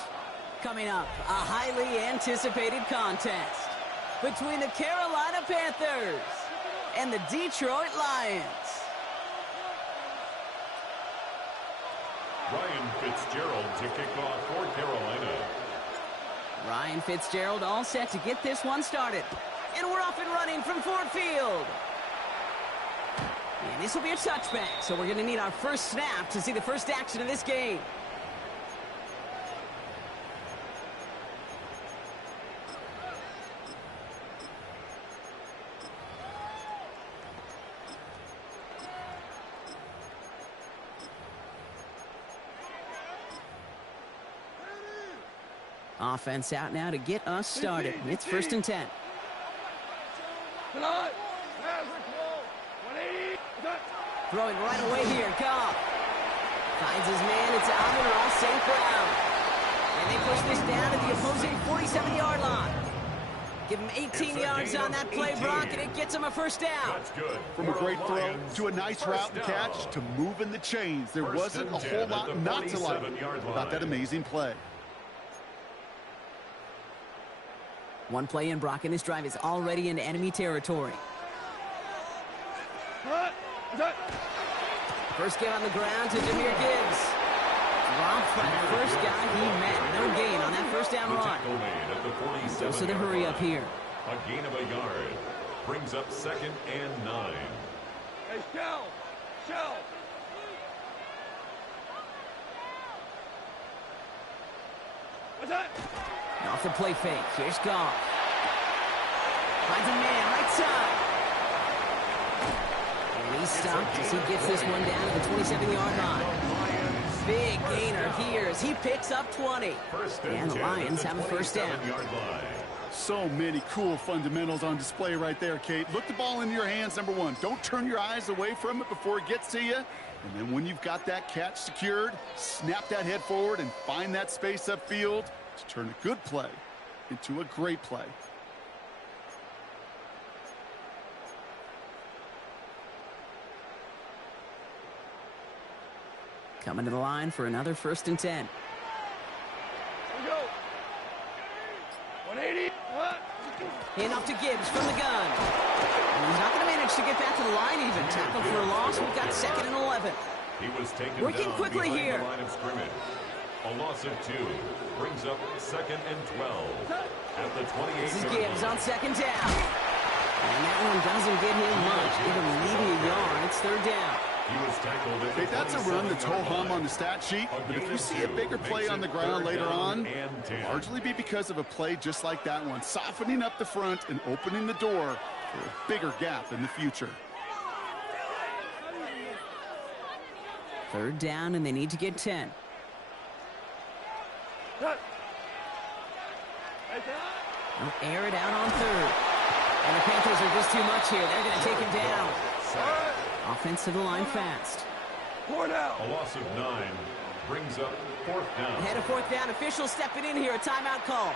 Coming up, a highly anticipated contest between the Carolina Panthers and the Detroit Lions. Ryan Fitzgerald to kick off for Carolina. Ryan Fitzgerald all set to get this one started. And we're off and running from Ford Field. And this will be a touchback, so we're going to need our first snap to see the first action of this game. Offense out now to get us started. It's 1st and 10. Throwing right away here, Goff. Finds his man, it's Amon-Ra St. Brown. And they push this down to the opposing 47-yard line. Give him 18 yards on that play, Brock, and it gets him a first down. That's good. From a great throw to a nice route and catch to moving the chains. There wasn't a whole lot not to like about that amazing play. One play in, Brock, and this drive is already into enemy territory. First get on the ground to Jahmyr Gibbs. Dropped by the first guy he met. No gain on that first down run. Goes to the hurry up here. A gain of a yard. Brings up 2nd and 9. Hey, Shell! What's that? Off the play fake. Here's Goff. Finds a man right side. And he's stopped as he gets this one down to the 27-yard line. Big gainer here as he picks up 20. And the Lions have a first down. So many cool fundamentals on display right there, Kate. Look the ball in your hands, number one. Don't turn your eyes away from it before it gets to you. And then when you've got that catch secured, snap that head forward and find that space upfield to turn a good play into a great play. Coming to the line for another 1st and 10. Here we go. 180. And off to Gibbs from the gun. And he's not going to manage to get back to the line even. Tackle for a loss. We've got 2nd and 11. He was taken Working down quickly behind here. the line of scrimmage. A loss of 2 brings up 2nd and 12 at the 28. This is Gibbs on 2nd down. And that one doesn't get him much. Give him maybe a yard. It's 3rd down. He was tackled at Hey, that's a run that's ho-hum on the stat sheet, but if you see a bigger play on the ground later on, it'll largely be because of a play just like that one, softening up the front and opening the door for a bigger gap in the future. 3rd down, and they need to get 10. They'll air it out on 3rd. And the Panthers are just too much here. They're going to take him down. Offense to the line fast. A loss of 9 brings up 4th down. Ahead of 4th down, officials stepping in here, a timeout call.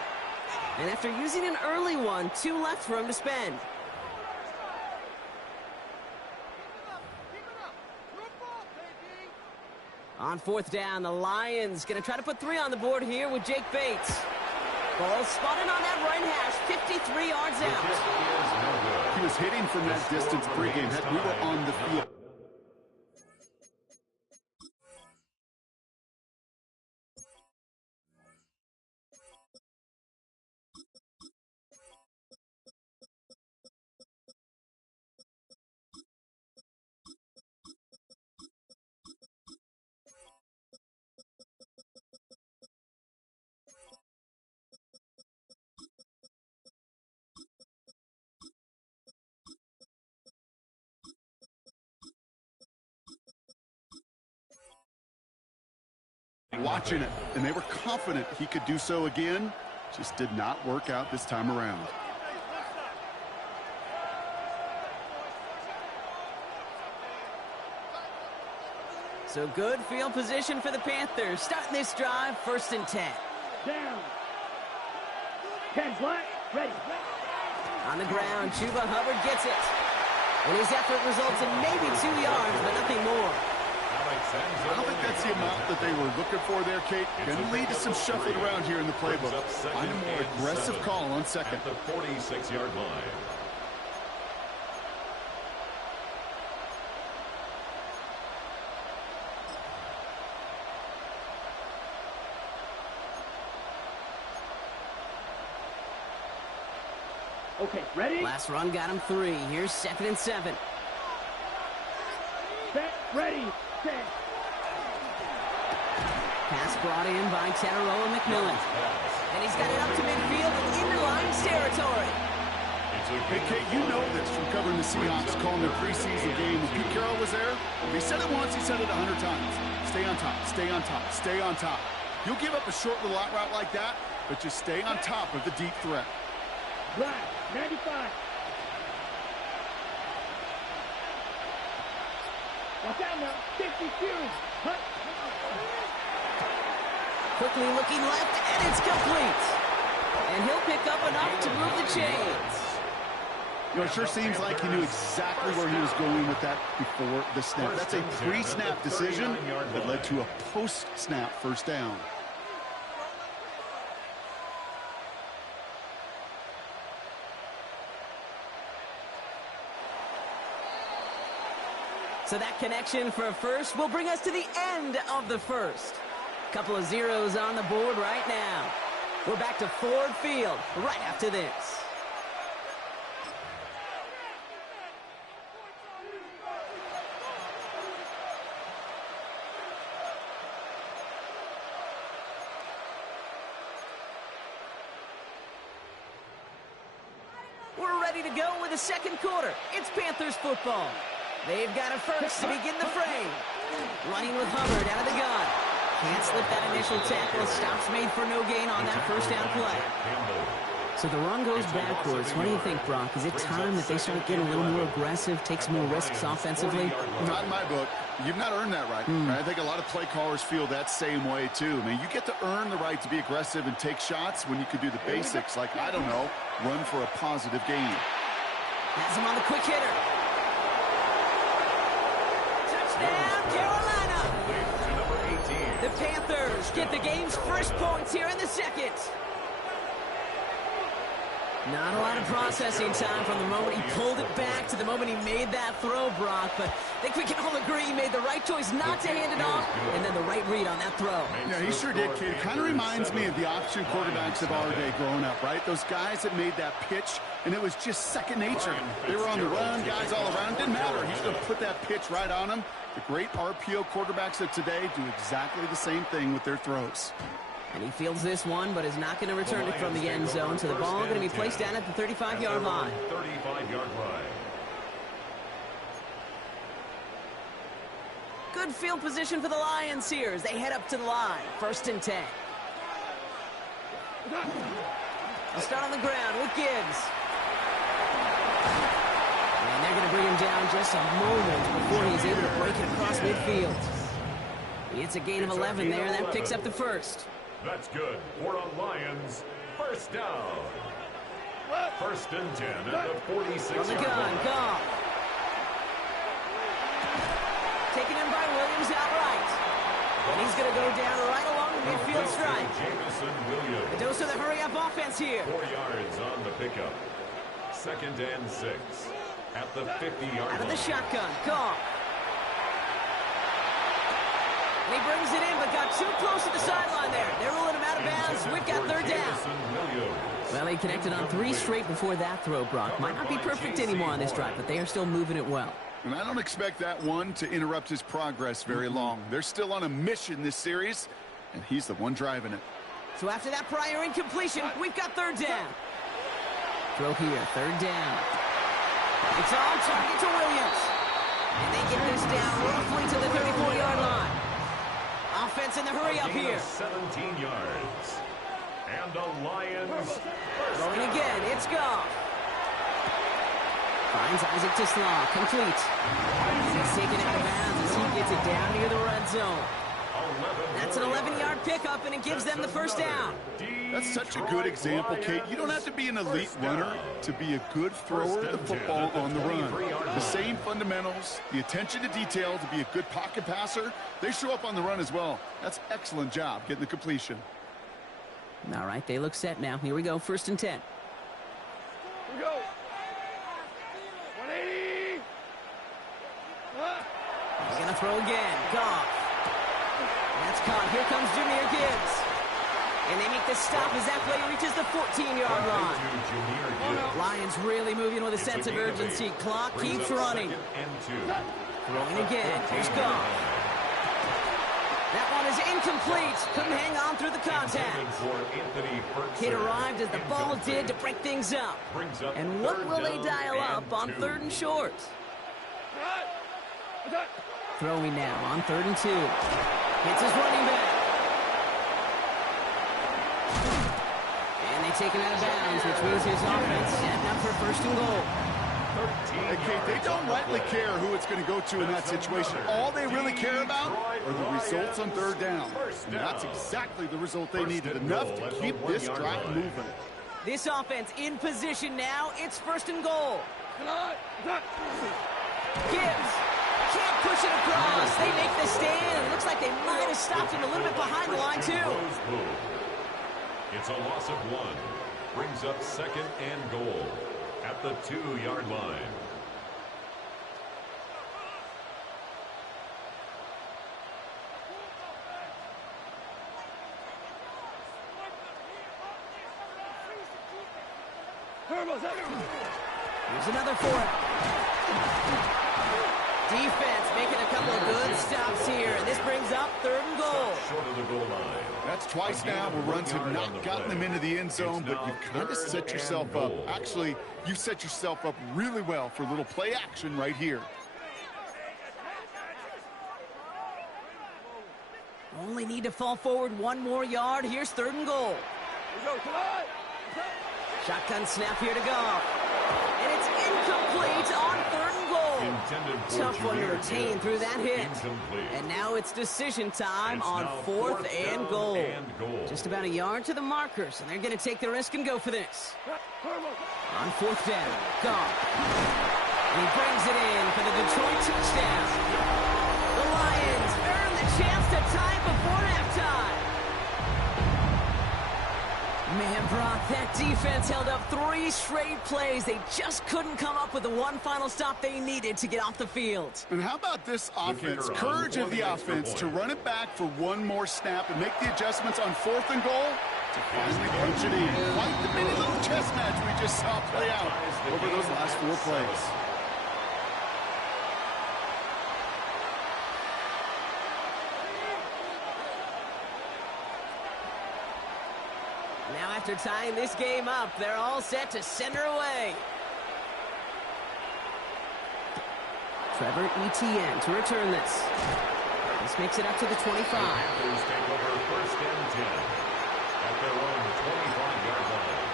And after using an early one, 2 left for him to spend. On 4th down, the Lions going to try to put 3 on the board here with Jake Bates. Ball spotted on that right hash, 53 yards out. He was hitting from that distance pregame. We were on the field. Watching it, and they were confident he could do so again. Just did not work out this time around. So good field position for the Panthers. Starting this drive, 1st and 10. Down. 10 black. Ready. On the ground, Chuba Hubbard gets it. And his effort results in maybe 2 yards, but nothing more. I don't think that's the amount that they were looking for there, Kate. Going to lead to some shuffling around here in the playbook. Find a more aggressive call on second. At the 46-yard line. Okay, ready? Last run got him 3. Here's 2nd and 7. Set, ready, set. Pass brought in by Teteroa McMillan. And he's got it up to midfield and into Lions territory. Hey, Kate, you know this from covering the Seahawks, calling their preseason game. When Pete Carroll was there, he said it once, he said it 100 times. Stay on top, stay on top, stay on top. You'll give up a short little out route like that, but just stay on top of the deep threat. Black, 95. Watch out now. 50 series. Hut. Quickly looking left, and it's complete. And he'll pick up enough to move the chains. You know, it sure seems like he knew exactly where he was going with that before the snap. That's a pre-snap decision that led to a post-snap first down. So that connection for a first will bring us to the end of the first. Couple of zeros on the board right now. We're back to Ford Field right after this. We're ready to go with the second quarter. It's Panthers football. They've got a first to begin the frame. Running with Hubbard out of the gun. Can't slip that initial tackle. Stops made for no gain on that first down play. So the run goes backwards. What do you think, Brock? Is it time that they start getting a little more aggressive, take some more risks offensively? Not in my book. You've not earned that right. I think a lot of play callers feel that same way, too. I mean, you get to earn the right to be aggressive and take shots when you could do the basics, like, I don't know, run for a positive gain. Has him on the quick hitter. Touchdown, Carolina! The Panthers get the game's first points here in the second. Not a lot of processing time from the moment he pulled it back to the moment he made that throw, Brock. But I think we can all agree he made the right choice not to hand it off, and then the right read on that throw. Yeah, he sure did, kid. It kind of reminds me of the option quarterbacks of our day growing up, right? Those guys that made that pitch, and it was just second nature. They were on the run, guys all around. Didn't matter. He's going to put that pitch right on them. The great RPO quarterbacks of today do exactly the same thing with their throws. And he fields this one, but is not going to return it from the end zone. So the ball going to be placed down at the 35-yard line. 35-yard line. Good field position for the Lions here as they head up to the line. 1st and 10. They'll start on the ground with Gibbs. And they're going to bring him down just a moment before he's able to break it across midfield. It's a gain of 11 there, and that picks up the first. That's good for a Lions first down. 1st and 10 at the 46-yard line. From the gun, Goff. Taken in by Williams outright. And he's going to go down right along the midfield stripe. Williams. A dose of the hurry-up offense here. 4 yards on the pickup. 2nd and 6 at the 50-yard line. Out of the shotgun, Goff. And he brings it in, but got too close to the sideline there. They're ruling him out of bounds. We've got 3rd down. Well, he connected on 3 straight before that throw, Brock. Might not be perfect anymore on this drive, but they are still moving it well. And I don't expect that one to interrupt his progress very long. They're still on a mission this series, and he's the one driving it. So after that prior incompletion, we've got 3rd down. Throw here, 3rd down. It's on target to Williams. And they get this down roughly to the 34-yard line. Offense in the hurry-up here. 17 yards. And the Lions. Going again, it's Goff. Finds Isaac to Slaw, complete. He's taken out of bounds as he gets it down near the red zone. That's an 11-yard pickup, and it gives them the first down. That's such a good example, Kate. You don't have to be an elite runner to be a good thrower of the football on the run. The same fundamentals, the attention to detail to be a good pocket passer, they show up on the run as well. That's excellent job getting the completion. All right, they look set now. Here we go, 1st and 10. Here we go. 180. He's going to throw again. Goff. That's caught. Here comes Jahmyr Gibbs. And they make the stop as that play reaches the 14-yard line. Lions really moving with a sense of urgency. Clock keeps running. Throwing again. Here's Goff. That one is incomplete. Couldn't hang on through the contact. Kid arrived as the ball did to break things up. And what will they dial up on 3rd and short? Throwing now on 3rd and 2. Hits his running back. And they take him out of bounds, which means his offense setting up for 1st and goal. Hey, Kate, they don't rightly care who it's going to go to in that situation. All they really care about are the results on 3rd down. And that's exactly the result they needed, enough to keep this drive moving. This offense in position now. It's 1st and goal. Gibbs can't push it across. They make the stand. It looks like they might have stopped him a little bit behind the line, too. It's a loss of 1. Brings up 2nd and goal at the 2-yard line. Here's another for it. Defense making a couple of good stops here, and this brings up 3rd and goal. Short of the goal line. That's twice now where runs have not gotten them into the end zone, but you've kind of set yourself up. Actually, you set yourself up really well for a little play action right here. Only need to fall forward 1 more yard. Here's 3rd and goal. Shotgun snap here to go. And it's incomplete on 3rd and goal. Tough one to retain through that hit. And now it's decision time on 4th and goal. Just about a yard to the markers, and they're going to take the risk and go for this. On 4th down, Goff. And he brings it in for the Detroit touchdown. The Lions earn the chance to tie it before halftime. Man, Brock, that defense held up 3 straight plays. They just couldn't come up with the one final stop they needed to get off the field. And how about this offense? Courage of the offense to run it back for 1 more snap and make the adjustments on 4th and goal to finally punch it in. Quite the mini little chess match we just saw play out over those last 4 plays. Now after tying this game up, they're all set to send her away. Trevor Etienne to return this. This makes it up to the 25. Panthers take over 1st and 10 at their own 25-yard line.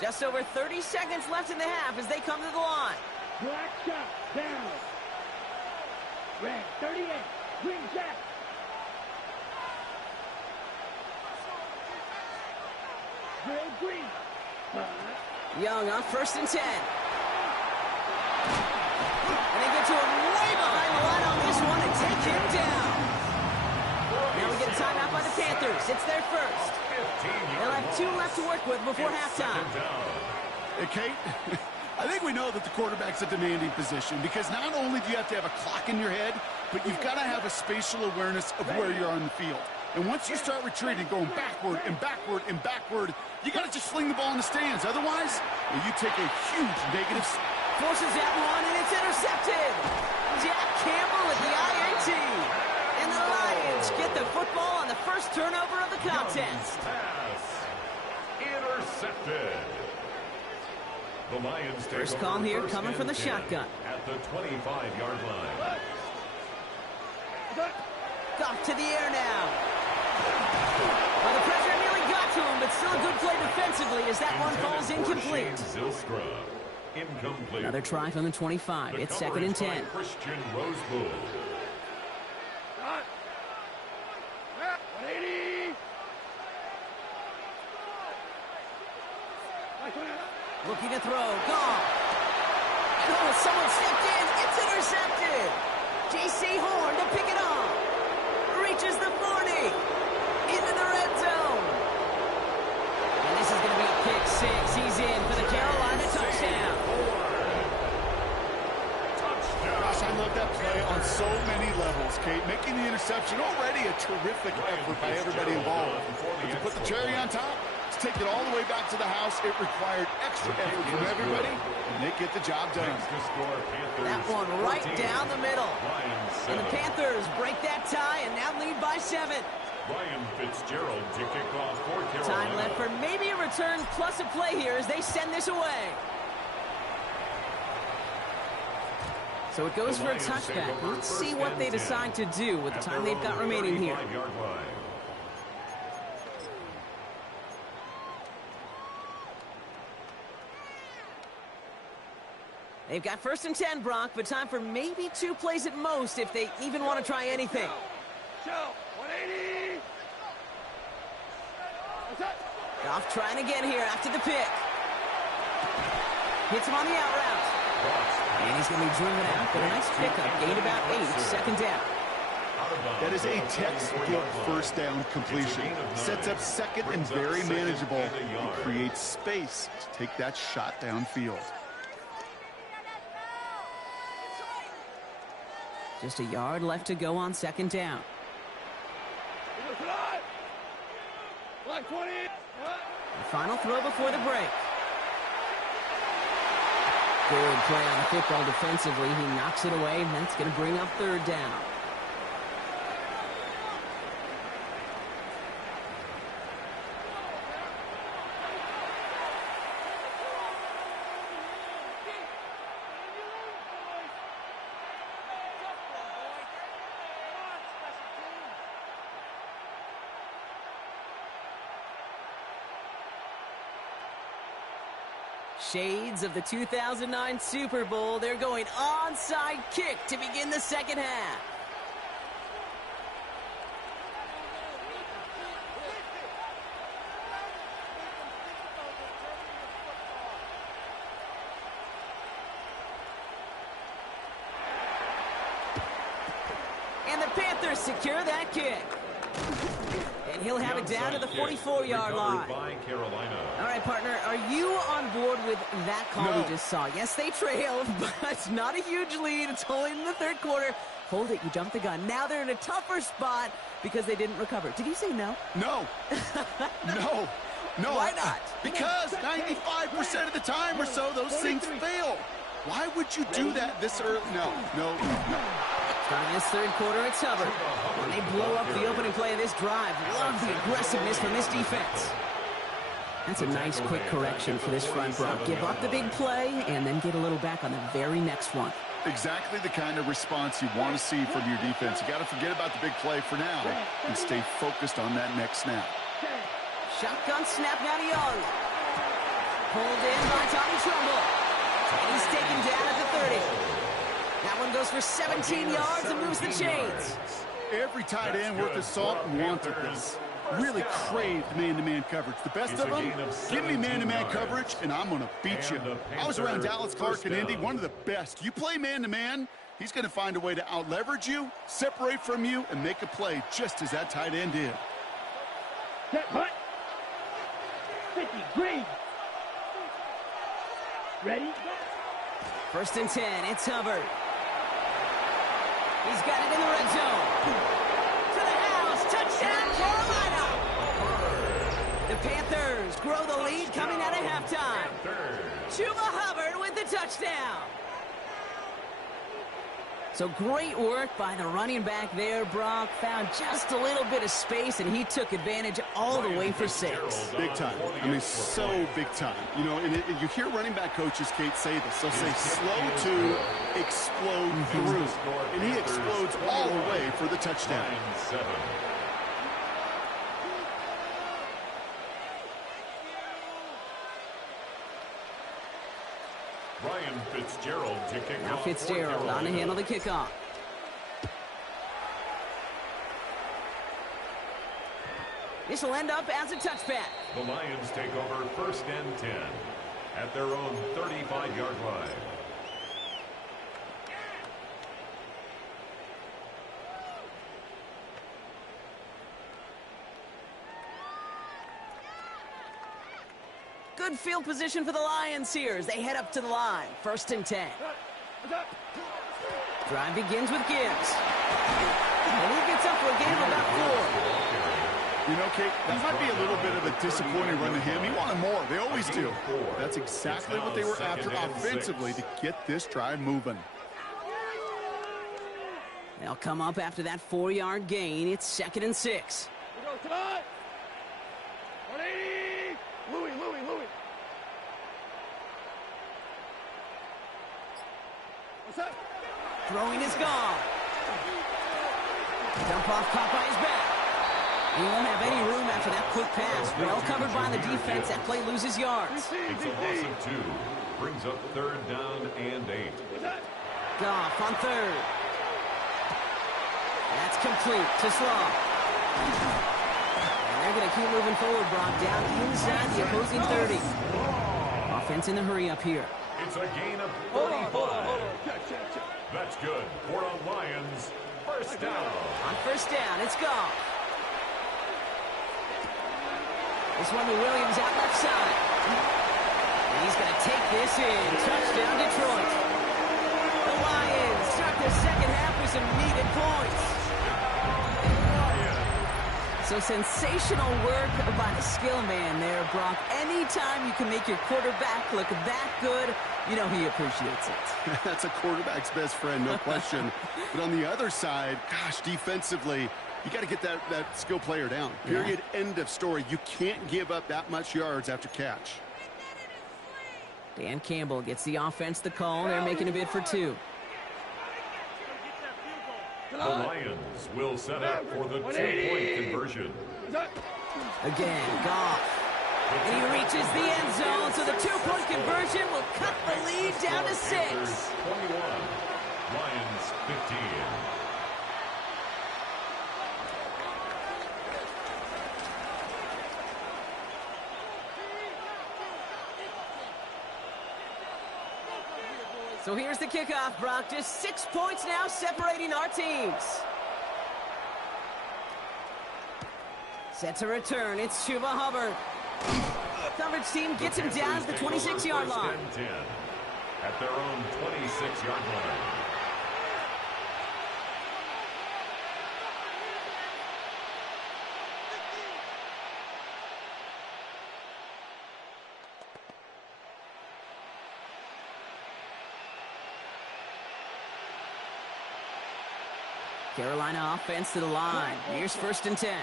Just over 30 seconds left in the half as they come to the line. Black shot, down. Red, 38, green jack. Red, green. Young on 1st and 10. And they get to him way behind the line on this one and take him down. Now we get a timeout by the Panthers. It's their first. They'll have 2 left to work with before halftime. Hey, Kate, I think we know that the quarterback's a demanding position because not only do you have to have a clock in your head, but you've got to have a spatial awareness of where you're on the field. And once you start retreating, going backward and backward and backward, you got to just fling the ball in the stands. Otherwise, you take a huge negative. Forces that one, and it's intercepted. Jack Campbell at the INT. And the Lions get the football on the first turnover of the contest. Pass. Intercepted. The Lions take First call here coming from the 10 shotgun. at the 25-yard line. Goff to the air now. Well, the pressure nearly got to him, but still a good play defensively as that one falls incomplete. Zylstra. incomplete. Another try from the 25. It's 2nd and 10. Christian Rosebull. 180. Looking to throw. Gone. Oh, someone stepped in. It's intercepted. J.C. Horn to pick it off. Reaches the 40. Into the red zone. And this is going to be a pick six. He's in for the Carolina touchdown. Gosh, I love that play on so many levels, Kate. Making the interception already a terrific effort by everybody involved. But to put the cherry on top, to take it all the way back to the house, it required extra effort from everybody, and they get the job done. That one right down the middle. And the Panthers break that tie and now lead by 7. Ryan Fitzgerald to kick off for Carolina. Time left for maybe a return plus a play here as they send this away. So it goes for a touchback. Let's see what they decide to do with the time they've got remaining here. They've got 1st and 10, Brock, but time for maybe 2 plays at most if they even want to try anything. Show. 180. Goff trying again here after the pick. Hits him on the out route. And he's going to be driven out, but a nice pickup. Gained about 8, 2nd down. That is a textbook first down completion. Sets up 2nd and very manageable and creates space to take that shot downfield. Just a yard left to go on 2nd down. The final throw before the break. Good play on the football defensively. He knocks it away, and that's going to bring up 3rd down. Shades of the 2009 Super Bowl. They're going onside kick to begin the 2nd half. And the Panthers secure that kick. And he'll have it down to the 44-yard line. All right, partner, are you on board with that call we just saw? Yes, they trailed, but not a huge lead. It's only in the 3rd quarter. Hold it, you jumped the gun. Now they're in a tougher spot because they didn't recover. Did you say no? No. No. No. Why not? Because 95% of the time or so, those things fail. Why would you do that this early? No. Starting this 3rd quarter, it's Hubbard. And they blow up the opening play of this drive. Love the aggressiveness from this defense. That's a nice quick correction for this front, Brock. Give up the big play and then get a little back on the very next one. Exactly the kind of response you want to see from your defense. You got to forget about the big play for now and stay focused on that next snap. Shotgun snap now to Young. Pulled in by Tommy Trumbull. And he's taken down at the 30. That one goes for 17 yards and moves the chains. Every tight end worth his salt wanted this. Really craved man-to-man coverage. The best of them, give me man-to-man coverage, and I'm going to beat you. I was around Dallas Clark and Indy, one of the best. You play man-to-man, he's going to find a way to out-leverage you, separate from you, and make a play just as that tight end did. Set, punt. 50, green. Ready? 1st and 10, it's Hubbard. He's got it in the red zone. To the house, touchdown, Carolina. The Panthers grow the lead coming out of halftime. Chuba Hubbard with the touchdown. So great work by the running back there. Brock found just a little bit of space, and he took advantage all the way for 6. Big time. I mean, so big time. You know, and you hear running back coaches, Kate, say this. They'll say slow to explode through. And he explodes all the way for the touchdown. Fitzgerald to kick Now off. Fitzgerald on to handle the kickoff. This will end up as a touchback. The Lions take over 1st and 10 at their own 35-yard line. Good field position for the Lions here as they head up to the line. 1st and 10. Drive begins with Gibbs. And he gets up for a gain of about 4. You know, Kate, that might be a little bit of a disappointing run to him. He wanted more. They always do. That's exactly what they were after offensively to get this drive moving. They'll come up after that 4-yard gain. It's 2nd and 6. Throwing is gone. Dump off caught by his back. He won't have any room after that quick pass. Well covered by the defense. That play loses yards. It's a loss of 2. Brings up 3rd down and 8. Goff on 3rd. That's complete to Slaw. And they're going to keep moving forward, Brock, down inside the opposing 30. Offense in the hurry up here. It's a gain of 35. That's good for the Lions. 1st down. On 1st down, it's Goff. This one to Williams out left side. And he's going to take this in. Touchdown, Detroit. The Lions start the second half with some needed points. So sensational work by the skill man there, Brock. Anytime you can make your quarterback look that good, you know he appreciates it. That's a quarterback's best friend, no question. But on the other side, gosh, defensively, you got to get that skill player down. Period. Yeah. End of story. You can't give up that much yards after catch. Dan Campbell gets the offense the call. They're making a bid for 2. The Lions will set up for the 2-point conversion. Again, Goff. And he reaches the end zone, so the 2-point conversion will cut the lead down to 6. 21. Lions 15. So here's the kickoff, Brock. Just 6 points now separating our teams. Set to return. It's Chuba Hubbard. Coverage team gets him down to the 26-yard line. 10 at their own 26-yard line. Carolina offense to the line. Here's 1st and 10.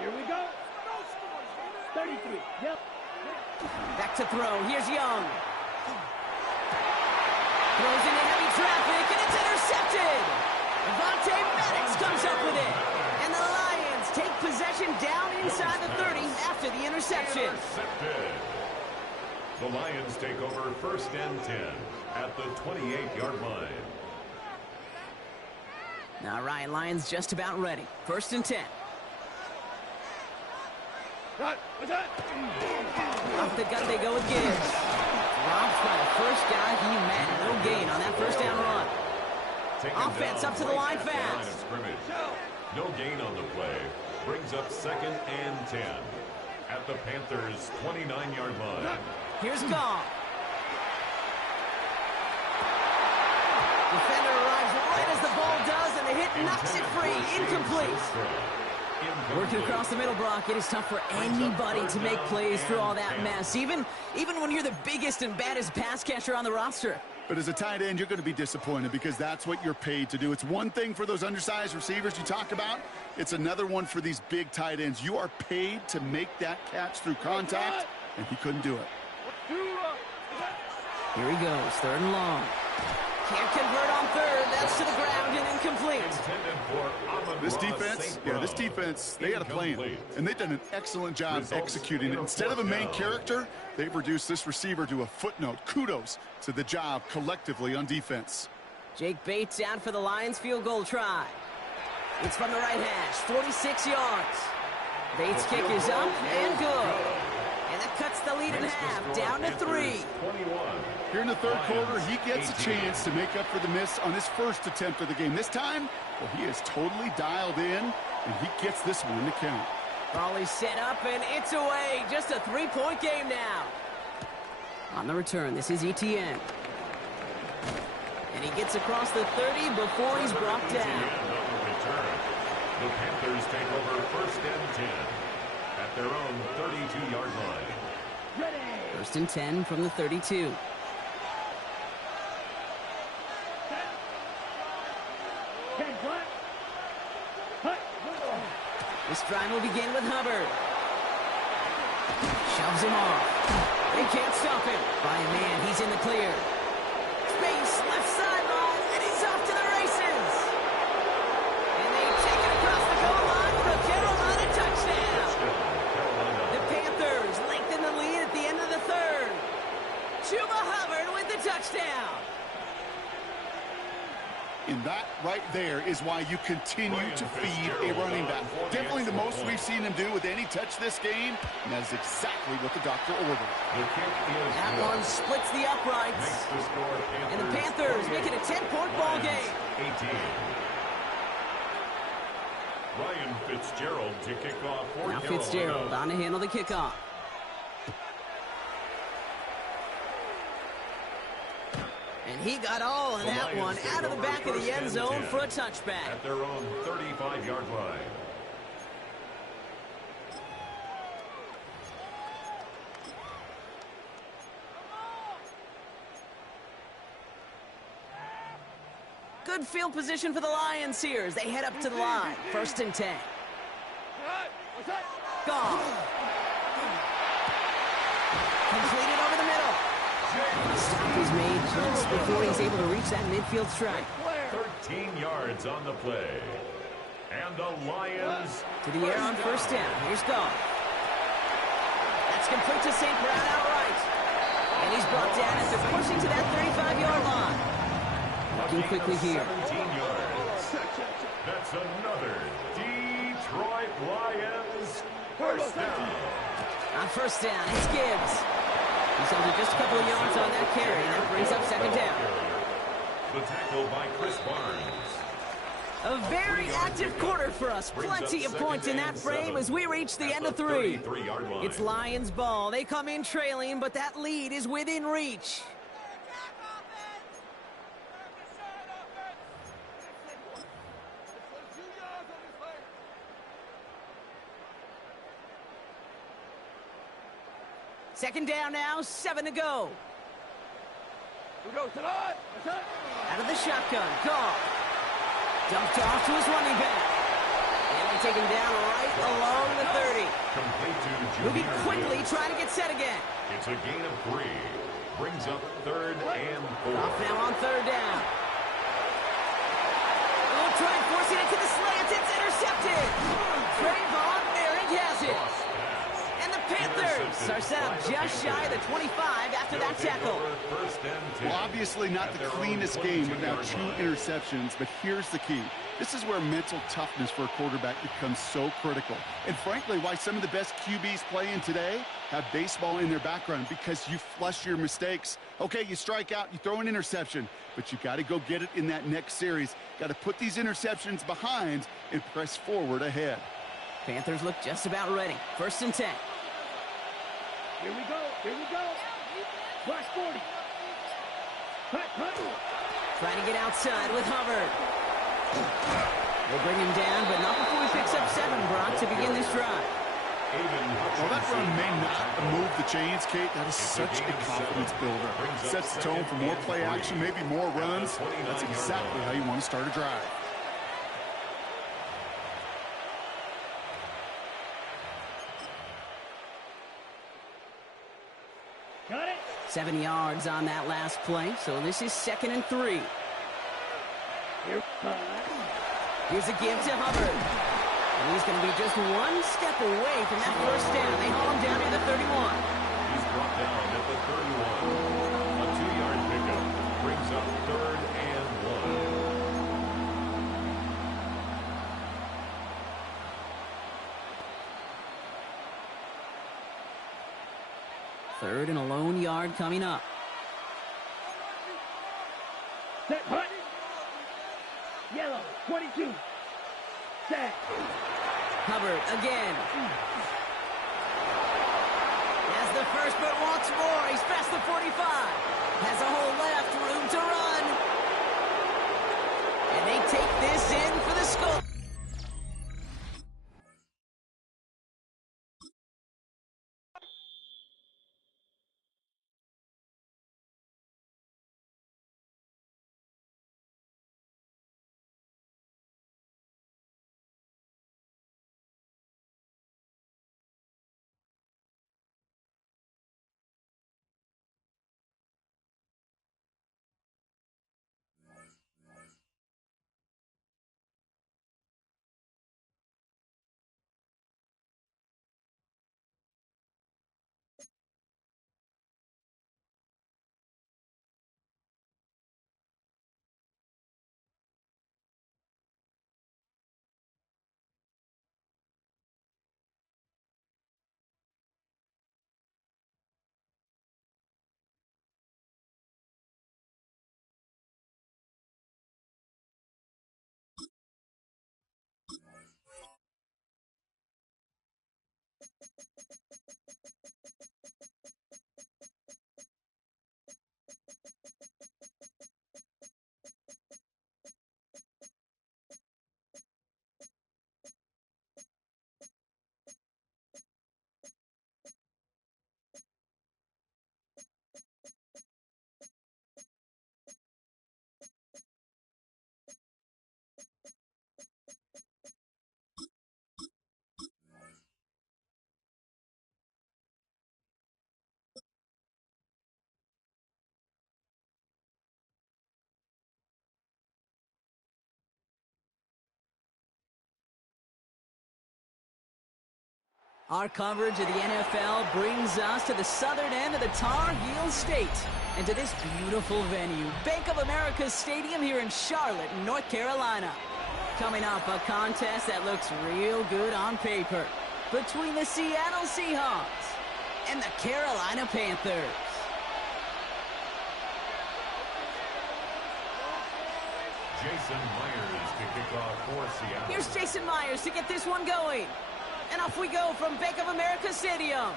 Here we go. 33. Yep. Back to throw. Here's Young. Throws into heavy traffic, and it's intercepted. Avonte Maddox comes up with it. And the Lions take possession down inside the 30 after the interception. Intercepted. The Lions take over 1st and 10 at the 28-yard line. All right, Lions just about ready. 1st and 10. Off the gut they go with Gibbs. Dropped by the first guy he met. No gain on that 1st down run. Offense up to the line fast. No gain on the play. Brings up 2nd and 10 at the Panthers' 29-yard line. Here's Goff. Defender arrives right as the ball does, and the hit knocks it free. Incomplete. Working across the middle, Brock, it is tough for anybody to make plays through all that mess, even when you're the biggest and baddest pass catcher on the roster. But as a tight end, you're going to be disappointed because that's what you're paid to do. It's one thing for those undersized receivers you talk about. It's another one for these big tight ends. You are paid to make that catch through contact, and he couldn't do it. Here he goes, 3rd and long. Can't convert on third. That's to the ground and incomplete. This defense, they got a plan, and they've done an excellent job executing it. Instead of a main character, they've reduced this receiver to a footnote. Kudos to the job collectively on defense. Jake Bates out for the Lions field goal try. It's from the right hash, 46 yards. Bates' kick is up and good. And that cuts the lead in half, down to 3. Here in the third quarter, he gets a chance to make up for the miss on his first attempt of the game. This time, well, he is totally dialed in, and he gets this one to count. Ball is set up, and it's away. Just a 3-point game now. On the return, this is Etienne. And he gets across the 30 before he's brought down. The Panthers take over first and 10 at their own 32-yard line. Ready. First and 10 from the 32. This drive will begin with Hubbard. Shoves him off. They can't stop him. By a man, he's in the clear. Space, left sideline, and he's off to the races. And they take it across the goal line for a Carolina touchdown. The Panthers lengthen the lead at the end of the third. Chuba Hubbard with the touchdown. And that right there is why you continue to feed a running back. Definitely the most we've seen him do with any touch this game, and that is exactly what the doctor ordered. That one splits the uprights. And the Panthers make it a 10-point ball game. 18. Ryan Fitzgerald to kick off for Now Carolina. Fitzgerald on to handle the kickoff. And he got all of that one out of the back of the end zone for a touchback. At their own 35-yard line. Good field position for the Lions here as they head up to the line. First and 10. Gone. Completed over the middle. The stop is made just before he's able to reach that midfield strike. 13 yards on the play. And the Lions to the air on first down. Here's Goff. That's complete to St. Brown outright. And he's brought down after pushing to that 35-yard line. Looking quickly here. 17 yards. That's another Detroit Lions first down. On first down, it's Gibbs. He's only just a couple of yards on that carry. That brings up second down. The tackle by Chris Barnes. A very active quarter for us. Plenty of points in that frame as we reach the end of 3. It's Lions ball. They come in trailing, but that lead is within reach. Second down now, 7 to go. Out of the shotgun, Goff. Dumped off to his running back. And they take him down right along the 30. Moving quickly, trying to get set again. It's a gain of 3. Brings up third and 4. Goff now on third down. They'll try and force it into the slants. It's intercepted. Trayvon, there he has it. And the Panthers are set up just shy of the 25 after that tackle. Well, obviously not the cleanest game without 2 interceptions, but here's the key. This is where mental toughness for a quarterback becomes so critical. And frankly, why some of the best QBs playing today have baseball in their background, because you flush your mistakes. Okay, you strike out, you throw an interception, but you got to go get it in that next series. Got to put these interceptions behind and press forward ahead. Panthers look just about ready. First and 10. Here we go. Here we go. Black 40. Cut. Trying to get outside with Hubbard. We'll bring him down, but not before he picks up 7, Brock, to begin this drive. Well, that run may not move the chains, Kate. That is such a confidence builder. Sets the tone for more play action, maybe more runs. That's exactly how you want to start a drive. 7 yards on that last play, so this is 2nd and 3. Here's a give to Hubbard. And he's going to be just one step away from that first down. They haul him down to the 31. He's brought down at the 31. A 2-yard pickup brings up 3rd and 1. 3rd and a lone yard coming up. Set, hut. Yellow, 22. Set. Hubbard again. Has the first, but wants more. He's past the 45. Has a hole left, room to run. And they take this in for the score. Our coverage of the NFL brings us to the southern end of the Tar Heel State and to this beautiful venue, Bank of America Stadium here in Charlotte, North Carolina. Coming up, a contest that looks real good on paper between the Seattle Seahawks and the Carolina Panthers. Jason Myers to kick off for Seattle. Here's Jason Myers to get this one going. And off we go from Bank of America Stadium.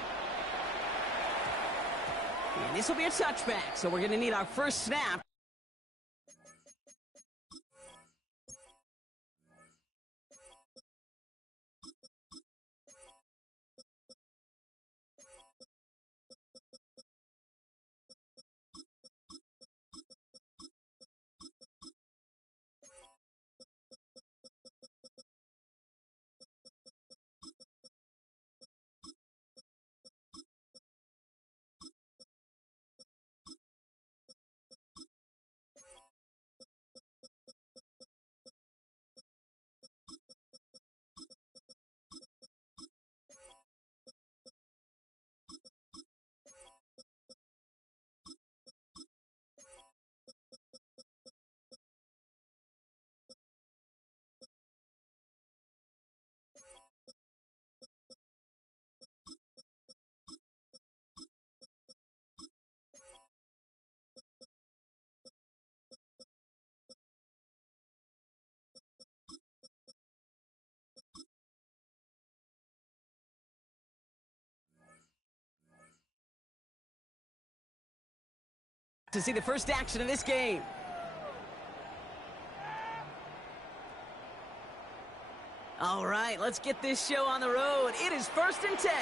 And this will be a touchback, so we're going to need our first snap. To see the first action of this game. All right, let's get this show on the road. It is 1st and 10.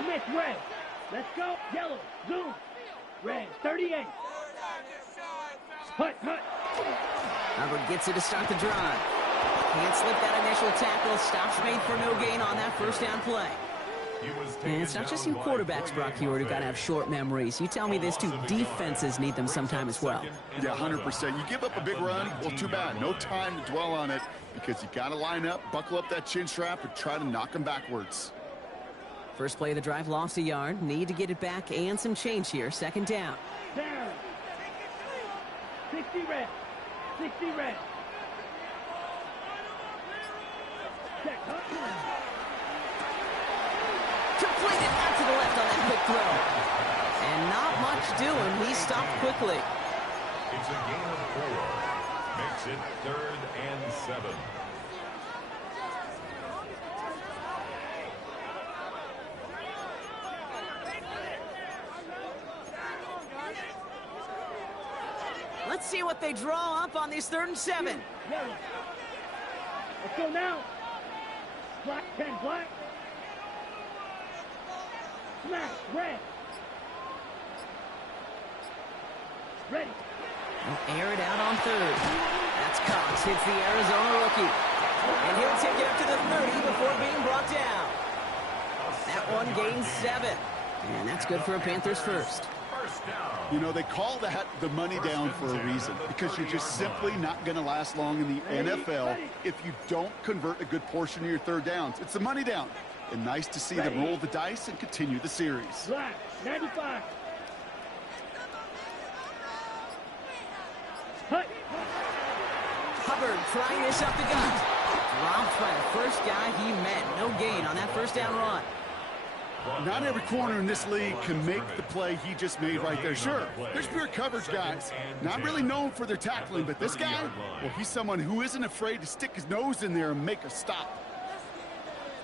Smith, red. Let's go. Yellow, zoom. Red, 38. Hut, hut. Hubbard gets it to start the drive. Can't slip that initial tackle. Stops made for no gain on that first down play. And it's not just you quarterbacks, Brock Hewitt, who got to have short memories. You tell me this too, defenses need them sometime as well. Yeah, 100%. You give up a big run, well, too bad. No time to dwell on it because you got to line up, buckle up that chin strap, and try to knock them backwards. First play of the drive, lost a yard. Need to get it back and some change here. Second down. Down. 60 red. 60 red. Check. Completed out to the left on that quick throw. And not much doing. He stopped quickly. It's a gain of 4. Makes it 3rd and 7. Let's see what they draw up on these 3rd and 7. Yellow. Let's go now. Black, 10 black. Smash, red. Ready. He'll air it out on 3rd. That's Cox, hits the Arizona rookie. And he'll take it up to the 30 before being brought down. That one gains 7. And that's good for a Panthers first. You know, they call that the money down for a reason because you're just simply not going to last long in the NFL if you don't convert a good portion of your 3rd downs. It's the money down. And nice to see them roll the dice and continue the series. Black, 95. Hut. Hubbard trying this up the gut. Dropped by the first guy he met. No gain on that first down run. Not every corner in this league can make the play he just made right there. Sure, there's pure coverage guys. Not really known for their tackling, but this guy, well, he's someone who isn't afraid to stick his nose in there and make a stop.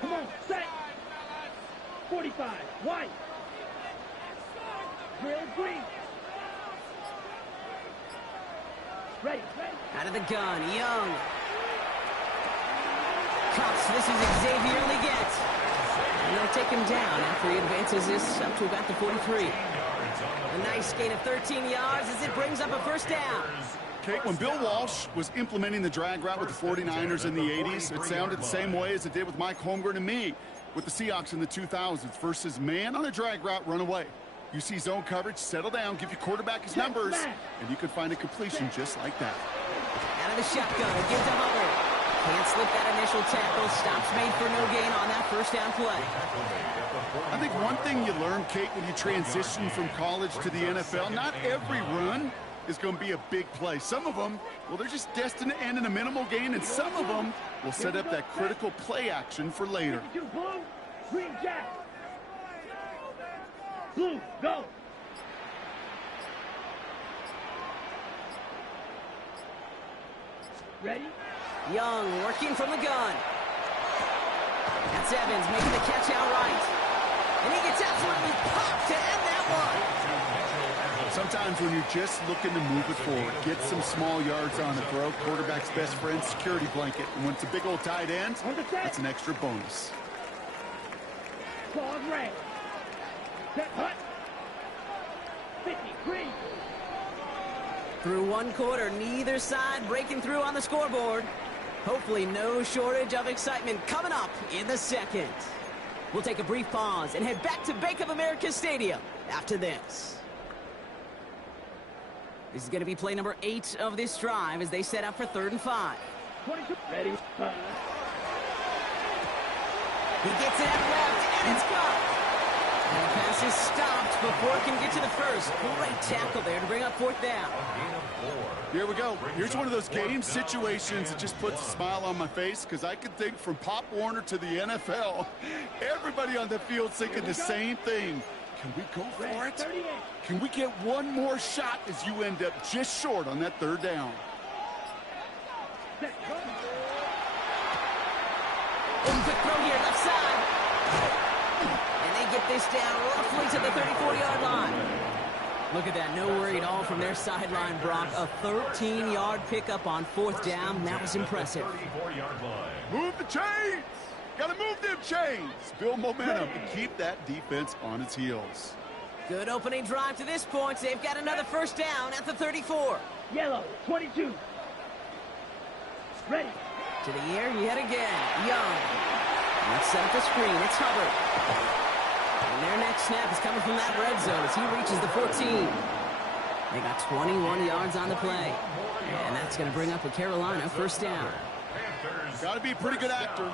Come on, set. 45, white. Drill green. Ready. Out of the gun, Young. Cox, this is Xavier Leggett. And they'll take him down after he advances this up to about the 43. A nice gain of 13 yards as it brings up a first down. Okay, when Bill Walsh was implementing the drag route with the 49ers in the 80s, it sounded the same way as it did with Mike Holmgren and me with the Seahawks in the 2000s versus man on a drag route, run away. You see zone coverage, settle down, give your quarterback his numbers, and you can find a completion just like that. Out of the shotgun, give to Hubbard. Can't slip that initial tackle. Stops made for no gain on that first down play. I think one thing you learn, Kate, when you transition from college to the NFL, not every run is going to be a big play. Some of them, well, they're just destined to end in a minimal gain, and some of them will set up that critical play action for later. Blue, green jack. Blue, go. Ready? Young working from the gun. That's Evans making the catch outright. And he gets absolutely popped to end that one. Sometimes when you're just looking to move it forward, get some small yards on the throw, quarterback's best friend, security blanket. And when it's a big old tight end, that's an extra bonus. Claws red. Set hut. 50, green. Through one quarter, neither side breaking through on the scoreboard. Hopefully no shortage of excitement coming up in the second. We'll take a brief pause and head back to Bank of America Stadium after this. This is going to be play number 8 of this drive as they set up for 3rd and 5. 22, ready. He gets it out left, and it's gone. And the pass is stopped before it can get to the first. Great tackle there to bring up 4th down. Here we go. Here's one of those game situations that just puts a smile on my face because I can think from Pop Warner to the NFL, everybody on the field thinking the same thing. Can we go for it? Can we get one more shot as you end up just short on that 3rd down? Quick throw here, left side. And they get this down roughly to the 34-yard line. Look at that, no worry at all from their sideline, Brock. A 13-yard pickup on 4th down. That was impressive. Move the chains! Gotta move them chains! Build momentum and keep that defense on its heels. Good opening drive to this point. They've got another first down at the 34. Yellow, 22. Ready. To the air yet again. Young. Let's set up the screen. It's Hubbard. And their next snap is coming from that red zone as he reaches the 14. They got 21 yards on the play. And that's going to bring up a Carolina first down. Got to be a pretty good actor.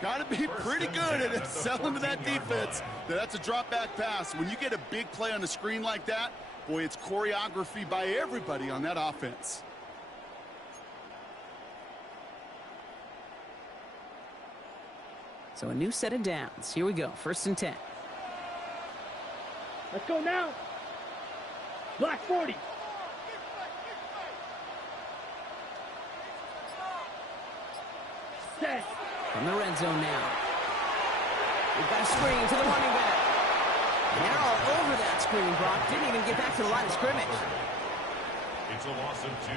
Got to be pretty good at selling to that defense. That's a drop-back pass. When you get a big play on the screen like that, boy, it's choreography by everybody on that offense. So a new set of downs. Here we go. 1st and 10. Let's go now. Black 40. Set. From the red zone now. We've got a screen to the running back. And they're all over that screen, Brock. Didn't even get back to the line of scrimmage. It's a loss of 2.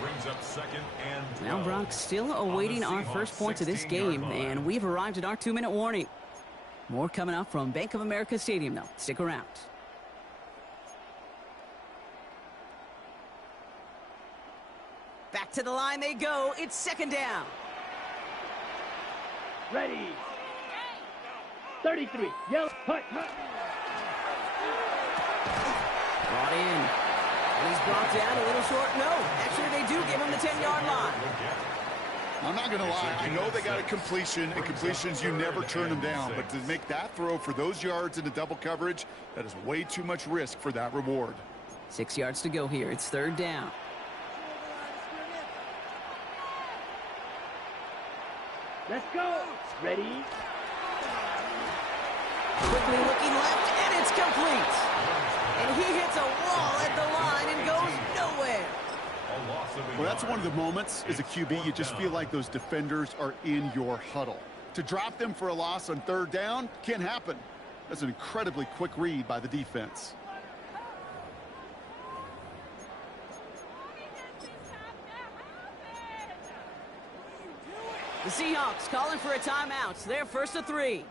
Brings up 2nd and 12. Now, Brock, still awaiting our first points of this game, and we've arrived at our 2-minute warning. More coming up from Bank of America Stadium, though. Stick around. Back to the line they go. It's 2nd down. Ready. 33. Yellow. Hut. Brought in. And he's brought down a little short. No, actually they do give him the 10-yard line. I'm not going to lie. I know they got a completion, and completions, you never turn them down. But to make that throw for those yards into double coverage, that is way too much risk for that reward. 6 yards to go here. It's 3rd down. Let's go. Ready. Quickly looking left, and it's complete. And he hits a wall at the line and goes nowhere. Well, that's one of the moments as a QB, you just feel like those defenders are in your huddle. To drop them for a loss on 3rd down can't happen. That's an incredibly quick read by the defense. The Seahawks calling for a timeout. So they're 1st and 3.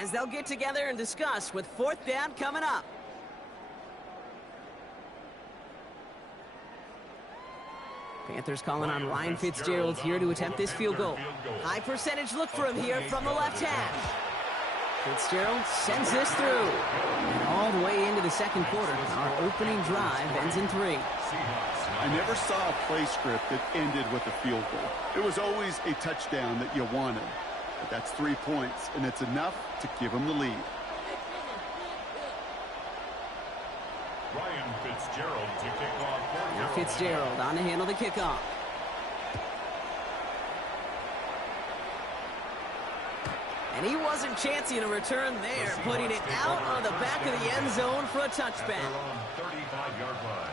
As they'll get together and discuss with 4th down coming up. Panthers calling on Ryan Fitzgerald here to attempt this field goal. High percentage look for him here from the left hash. Fitzgerald sends this through. And all the way into the 2nd quarter. Our opening drive ends in 3. I never saw a play script that ended with a field goal. It was always a touchdown that you wanted. But that's 3 points, and it's enough to give them the lead. Ryan Fitzgerald to kick off. Now Fitzgerald on to handle the kickoff. And he wasn't chancing a return there, putting it out on the back of the end zone for a touchback. 35-yard line.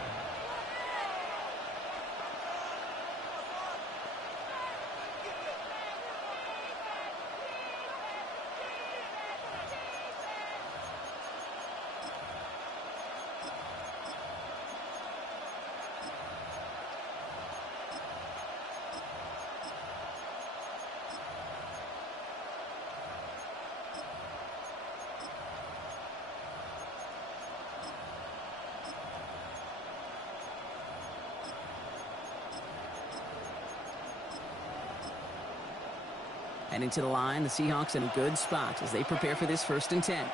Heading to the line, the Seahawks in a good spot as they prepare for this 1st and 10.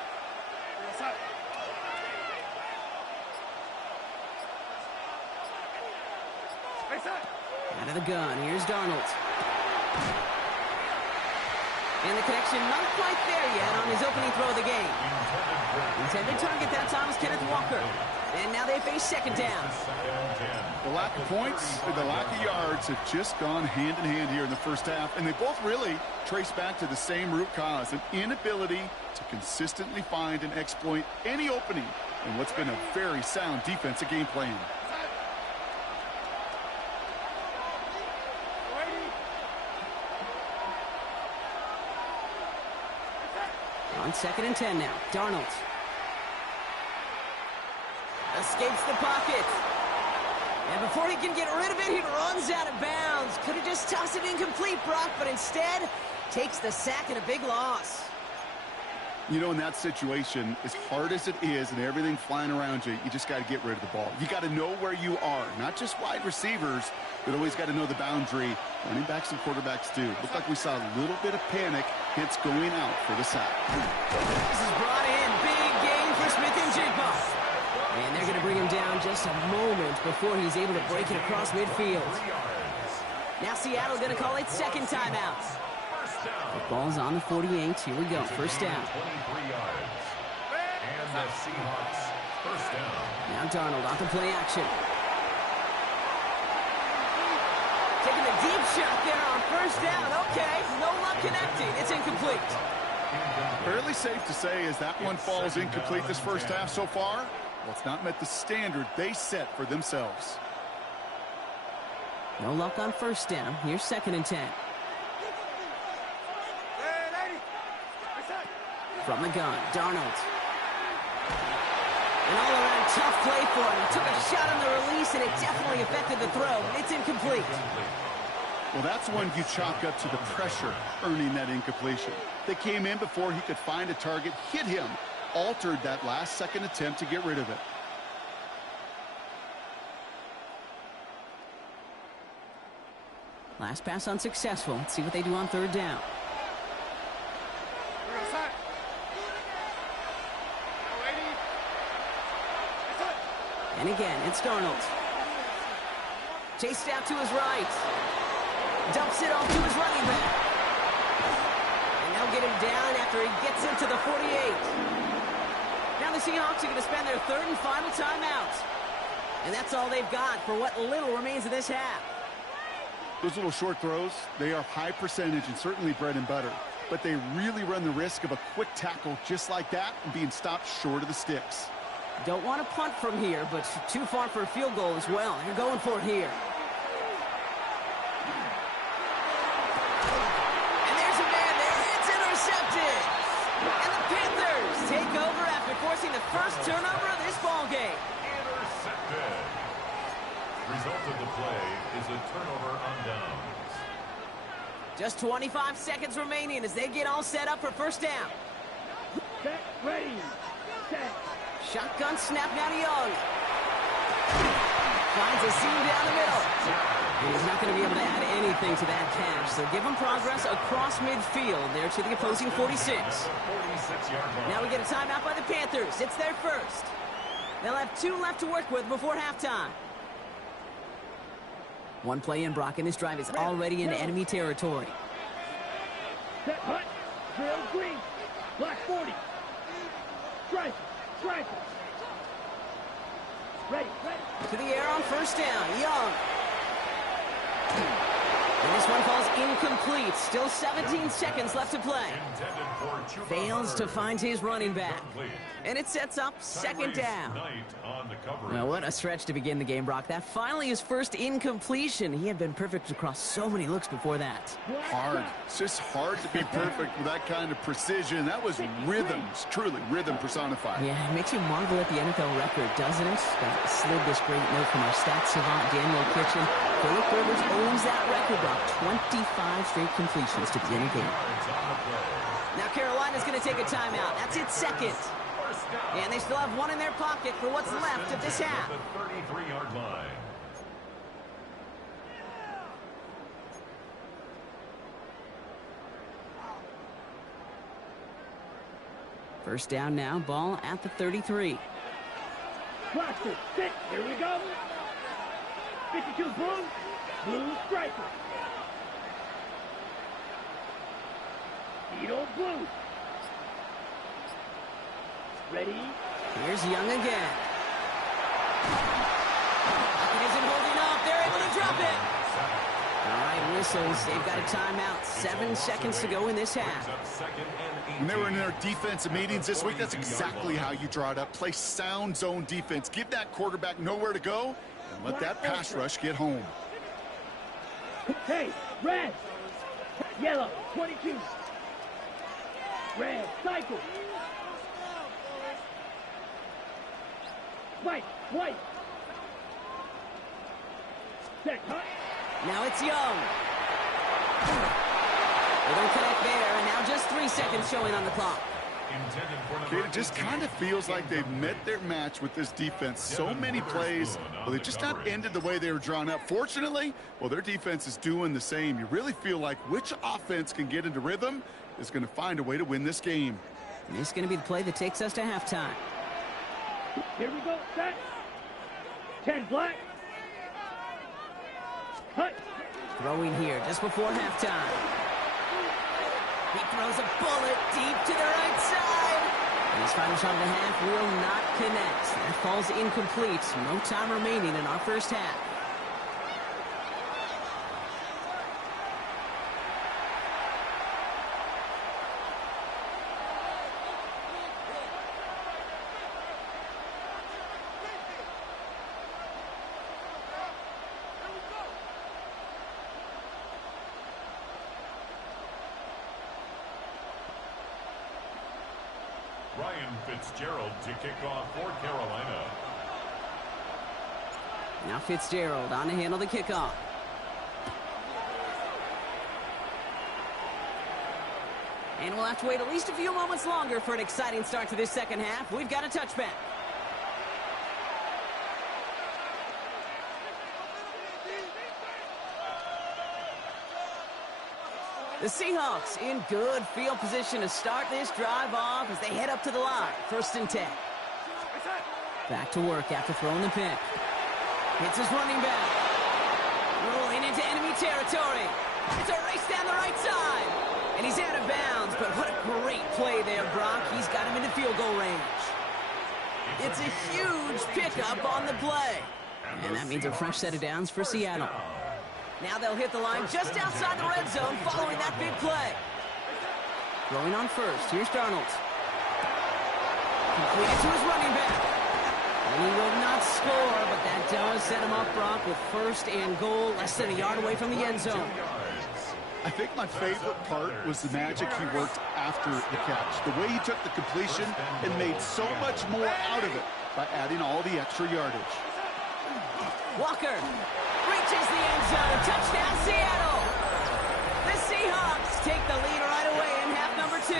Out of the gun, here's Darnold. And the connection not quite there yet on his opening throw of the game. Intended target that time was Kenneth Walker. And now they face 2nd down. The lack of points and the lack of yards have just gone hand in hand here in the 1st half, and they both really trace back to the same root cause, an inability to consistently find and exploit any opening in what's been a very sound defensive game plan. On 2nd and 10 now, Darnold. Escapes the pocket. And before he can get rid of it, he runs out of bounds. Could have just tossed it incomplete, Brock, but instead takes the sack and a big loss. You know, in that situation, as hard as it is and everything flying around you, you just got to get rid of the ball. You got to know where you are, not just wide receivers, but always got to know the boundary. Running backs and quarterbacks do. Looked like we saw a little bit of panic, hence going out for the sack. This is brought in. Big gain for Smith-Njigba. And they're going to bring him down just a moment before he's able to break it across midfield. Now Seattle going to call it second timeout. The ball's on the 48. Here we go. First down. 23 yards. And the Seahawks first down. Now Darnold off the play action. Taking the deep shot there on first down. Okay, no luck connecting. It's incomplete. Fairly safe to say as that one falls incomplete this first half so far. Well, it's not met the standard they set for themselves. No luck on first down. Here's second and 10. From the gun, Darnold. An all-around tough play for him. He took a shot on the release, and it definitely affected the throw. It's incomplete. Well, that's one you chalk up to the pressure earning that incompletion. They came in before he could find a target, hit him, altered that last-second attempt to get rid of it. Last pass unsuccessful. Let's see what they do on third down. And again, it's Darnold. Chased out to his right. Dumps it off to his running back. And they'll get him down after he gets into the 48. Now the Seahawks are going to spend their third and final timeout. And that's all they've got for what little remains of this half. Those little short throws, they are high percentage and certainly bread and butter. But they really run the risk of a quick tackle just like that and being stopped short of the sticks. Don't want to punt from here, but too far for a field goal as well. You're going for it here. And there's a man there. It's intercepted. And the Panthers take over after forcing the first turnover of this ball game. Intercepted. Result of the play is a turnover on downs. Just 25 seconds remaining as they get all set up for first down. Set, ready, set. Shotgun snap now to Young. Finds a seam down the middle. And he's not going to be able to add anything to that catch. So give him progress across midfield there to the opposing 46. Now we get a timeout by the Panthers. It's their first. They'll have 2 left to work with before halftime. One play in, Brock, and this drive is already into enemy territory. Set, hut, drill, green, black 40. Striker. Ready. To the air on first down. Young. And this one falls incomplete. Still 17 seconds left to play. Fails to find his running back. And it sets up second down. Well, what a stretch to begin the game, Brock. That finally his first incompletion. He had been perfect across so many looks before that. Hard. It's just hard to be perfect with that kind of precision. That was rhythm, truly rhythm personified. Yeah, it makes you marvel at the NFL record, doesn't it? I slid this great note from our stats savant, Daniel Kitchen. Philip Rivers owns that record, Brock. 25 straight completions to begin a game. Now Carolina's going to take a timeout. That's its second. And they still have one in their pocket for what's left of this half. The 33-yard line. First down now, ball at the 33. Blaster, sit, here we go. 52 blue striker. Beetle blue. Ready? Here's Young again. He isn't holding up. They're able to drop it. All right, whistles. They've got a timeout. 7 seconds to go in this half. When they were in their defensive meetings this week, that's exactly how you draw it up. Play sound zone defense. Give that quarterback nowhere to go and let that pass rush get home. Hey, red. Yellow, 22. Red, cycle. White. Set, cut. Now it's Young. They don't connect there, and now just 3 seconds showing on the clock. It just kind of feels like they've met their match with this defense. So many plays, well, they just not ended the way they were drawn up. Fortunately, well, their defense is doing the same. You really feel like which offense can get into rhythm is going to find a way to win this game. And this is going to be the play that takes us to halftime. Here we go, set. 10 black. Cut. Throwing here just before halftime. He throws a bullet deep to the right side. And his final shot of the half will not connect. That falls incomplete. No time remaining in our first half. Ryan Fitzgerald to kick off for Carolina. Now Fitzgerald on to handle the kickoff. And we'll have to wait at least a few moments longer for an exciting start to this second half. We've got a touchback. The Seahawks in good field position to start this drive off as they head up to the line. 1st and 10. Back to work after throwing the pick. Hits his running back. Rolling into enemy territory. It's a race down the right side. And he's out of bounds, but what a great play there, Brock. He's got him into field goal range. It's a huge pickup on the play. And that means a fresh set of downs for Seattle. Now they'll hit the line just outside the red zone following that big play. Throwing on first. Here's Darnold. Completed to his running back. And he will not score, but that does set him up, Brock, with 1st and goal, less than a yard away from the end zone. I think my favorite part was the magic he worked after the catch. The way he took the completion and made so much more out of it by adding all the extra yardage. Walker reaches the end zone. Touchdown, Seattle. The Seahawks take the lead right away in half number 2.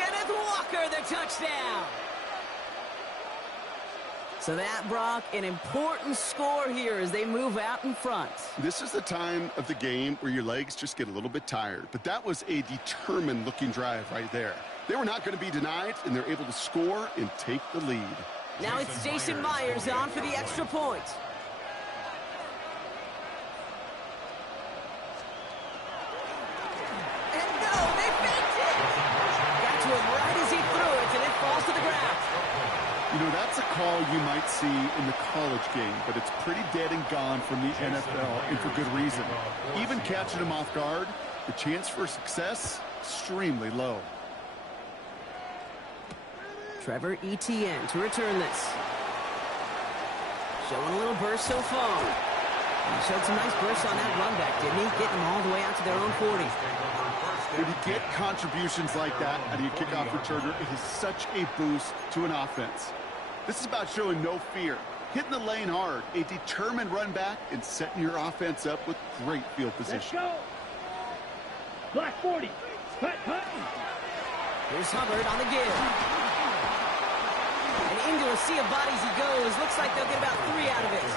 Kenneth Walker, the touchdown. So that, Brock, an important score here as they move out in front. This is the time of the game where your legs just get a little bit tired. But that was a determined-looking drive right there. They were not going to be denied, and they're able to score and take the lead. Now it's Jason Myers on for the extra point. And no, they faked it! Got to him right as he threw it, and it falls to the ground. You know, that's a call you might see in the college game, but it's pretty dead and gone from the NFL, and for good reason. Even catching him off guard, the chance for success, extremely low. Trevor Etienne to return this. Showing a little burst so far. And he showed some nice bursts on that run back, didn't he? Getting them all the way out to their own 40. When you get contributions like that out of your kickoff returner, it is such a boost to an offense. This is about showing no fear, hitting the lane hard, a determined run back, and setting your offense up with great field position. Let's go. Black 40. Cut. Here's Hubbard on the give. And into a sea of bodies he goes. Looks like they'll get about 3 out of it.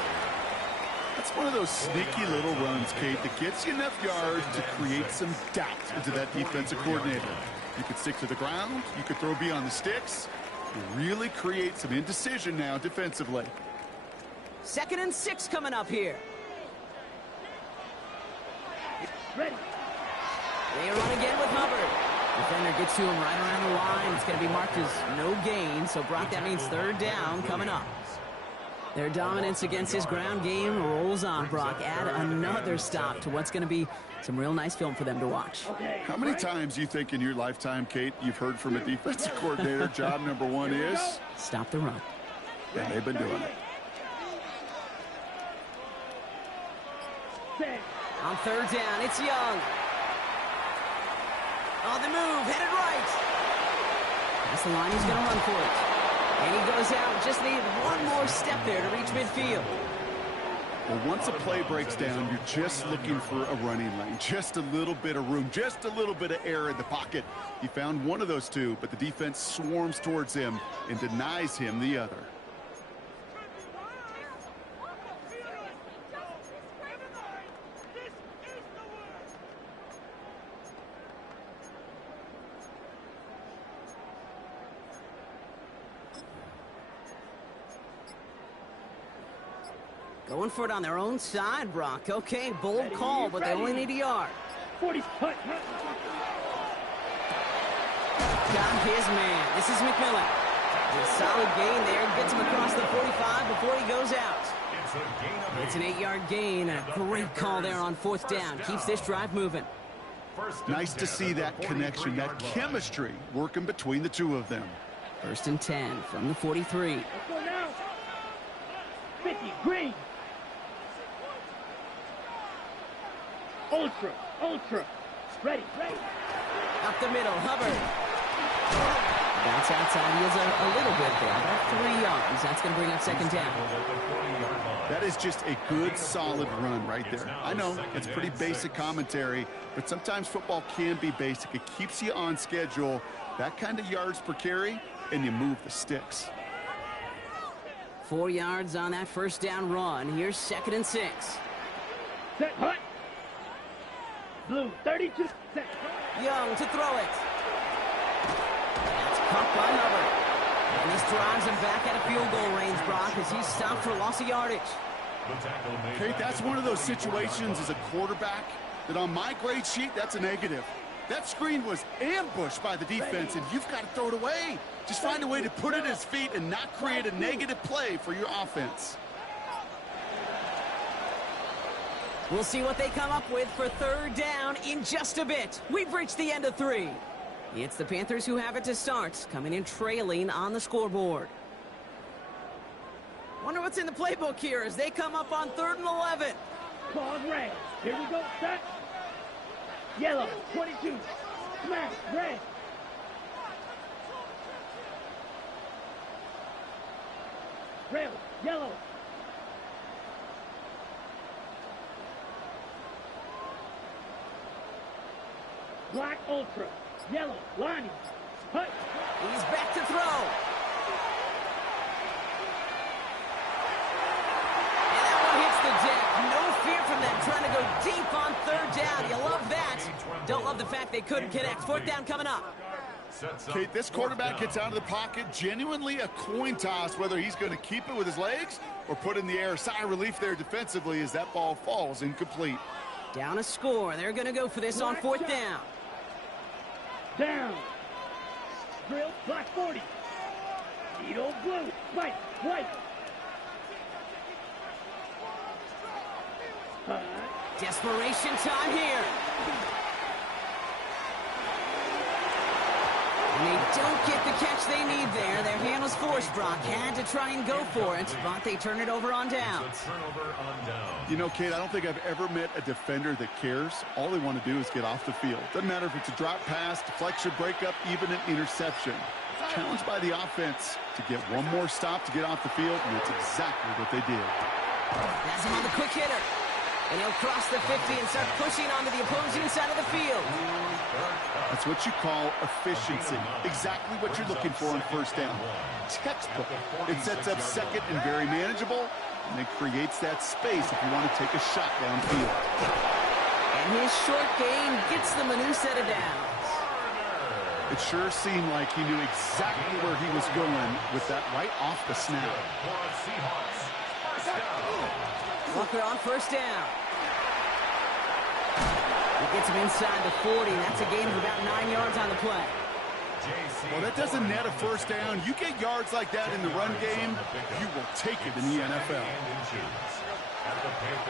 That's one of those sneaky little runs, Kate, that gets you enough yards to create some doubt into that defensive coordinator. You could stick to the ground. You could throw beyond the sticks. You really create some indecision now defensively. 2nd and 6 coming up here. Ready. They run again with Hubbard. Defender gets to him right around the line. It's going to be marked as no gain. So, Brock, that means 3rd down coming up. Their dominance against his ground game rolls on, Brock. Add another stop to what's going to be some real nice film for them to watch. How many times do you think in your lifetime, Kate, you've heard from a defensive coordinator, job number 1 is? Stop the run. And they've been doing it. On 3rd down, it's Young. On the move, headed right. That's the line, he's going to run for it. And he goes out, just needed one more step there to reach midfield. Well, once a play breaks down, you're just looking for a running lane, just a little bit of room, just a little bit of air in the pocket. He found one of those two, but the defense swarms towards him and denies him the other. Going for it on their own side, Brock. Okay, bold call, but they only need a yard. 40. Got his man. This is McMillan. A solid gain there. Gets him across the 45 before he goes out. It's an 8-yard gain. A great call there on 4th down. Keeps this drive moving. Nice to see that connection, that chemistry working between the two of them. 1st and 10 from the 43. Let's go now. 50. Green. Ultra. Ready. Up the middle, Hubbard. Bounce outside. He is a little bit there. About 3 yards. That's going to bring up 2nd down. That is just a good, solid run right there. I know it's pretty basic commentary, but sometimes football can be basic. It keeps you on schedule. That kind of yards per carry, and you move the sticks. 4 yards on that 1st down run. Here's 2nd and 6. Set. Hut. Blue. 32. Set. Young to throw it. That's caught by Hubbard. And this drives him back at a field goal range, Brock, as he's stopped for loss of yardage. Okay, that's one of those situations as a quarterback that on my grade sheet, that's a negative. That screen was ambushed by the defense, and you've got to throw it away. Just find a way to put it at his feet and not create a negative play for your offense. We'll see what they come up with for 3rd down in just a bit. We've reached the end of 3. It's the Panthers who have it to start, coming in trailing on the scoreboard. Wonder what's in the playbook here as they come up on 3rd and 11. Claws red. Here we go. Set. Yellow. 22. Smash. Red. Rail. Yellow. Black ultra. Yellow. Lonnie. Hut. He's back to throw. And that one hits the deck. No fear from them trying to go deep on 3rd down. You love that. Don't love the fact they couldn't connect. 4th down coming up. Okay, this quarterback gets out of the pocket. Genuinely a coin toss whether he's going to keep it with his legs or put in the air. Sigh of relief there defensively as that ball falls incomplete. Down a score. They're going to go for this on 4th down. Down. Drill. Black 40. Needle blue. White. Desperation time here. And they don't get the catch they need there. Their hand was forced, Brock. Had to try and go for it, but they turn it over on down. You know, Kate, I don't think I've ever met a defender that cares. All they want to do is get off the field. Doesn't matter if it's a drop pass, deflection, breakup, even an interception. Challenged by the offense to get one more stop to get off the field, and that's exactly what they did. Has him on the quick hitter. And he'll cross the 50 and start pushing onto the opposing side of the field. That's what you call efficiency. Exactly what you're looking for on 1st down. Textbook. It sets up 2nd and very manageable, and it creates that space if you want to take a shot downfield. And his short gain gets them a new set of downs. It sure seemed like he knew exactly where he was going with that right off the snap. Walker on 1st down. He gets him inside the 40. That's a gain of about 9 yards on the play. Well, that doesn't net a 1st down. You get yards like that in the run game, you will take it in the NFL.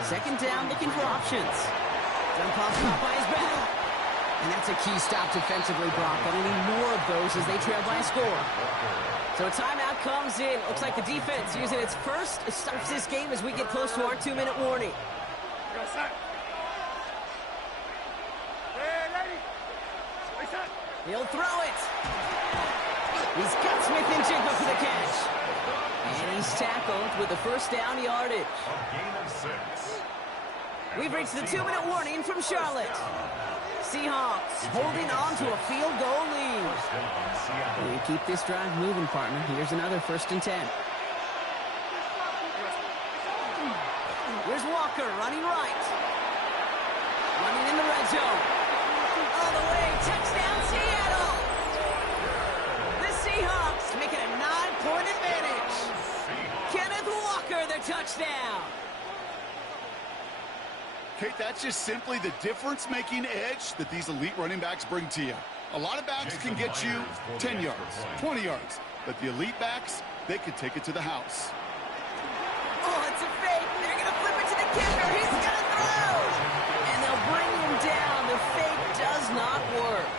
2nd down, looking for options. Dump off caught by his back. And that's a key stop defensively, Brock. But they need more of those as they trail by a score. So a timeout comes in. Looks like the defense using its first stops this game as we get close to our 2-minute warning. He'll throw it. He's got Smith and Jigba for the catch. And he's tackled with the first down yardage. A gain of 6. We've reached the 2-minute warning from Charlotte. Seahawks holding on to a field goal lead. We keep this drive moving, partner. Here's another 1st and 10. Here's Walker running right. Running in the red zone. All the way, touchdown Seattle. The Seahawks make it a 9-point advantage. Kenneth Walker, their touchdown. Kate, that's just simply the difference-making edge that these elite running backs bring to you. A lot of backs can get you 10 yards, 20 yards, but the elite backs, they can take it to the house. Oh, it's a fake. They're going to flip it to the kicker. He's going to throw. And they'll bring him down. The fake does not work.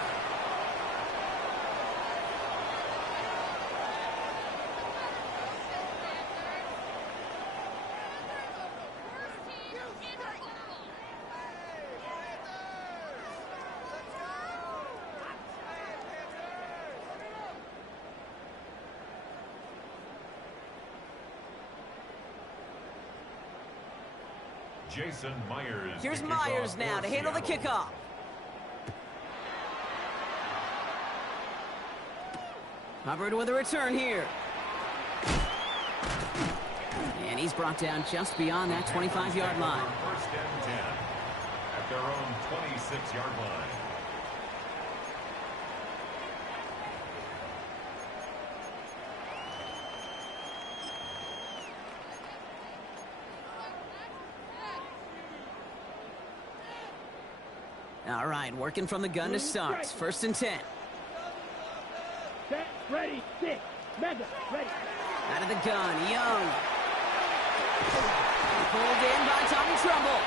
Jason Myers. Here's Myers now to handle the kickoff. Hubbard with a return here. And he's brought down just beyond that 25-yard line. 1st and 10 at their own 26-yard line. All right, working from the gun to start. 1st and 10. Set, ready, 6. Mega, ready. Out of the gun, Young. Pulled in by Tommy Trumbull.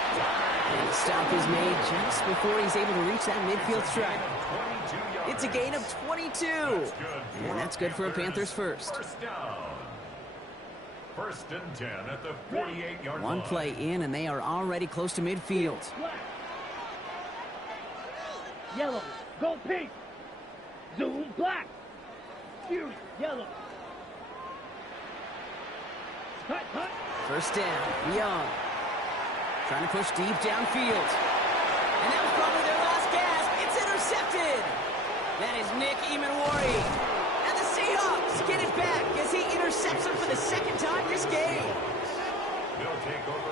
And the stop is made just before he's able to reach that midfield strike. It's a gain of 22. And that's good for a Panthers first. 1st and 10 at the 48-yard line. One play in, and they are already close to midfield. Black. Yellow, go pink. Zoom, black. Fury, yellow. Cut, cut. 1st down, Young. Trying to push deep downfield. And that was probably their last gasp. It's intercepted. That is Nick Emanwari. And the Seahawks get it back as he intercepts him for the 2nd time this game.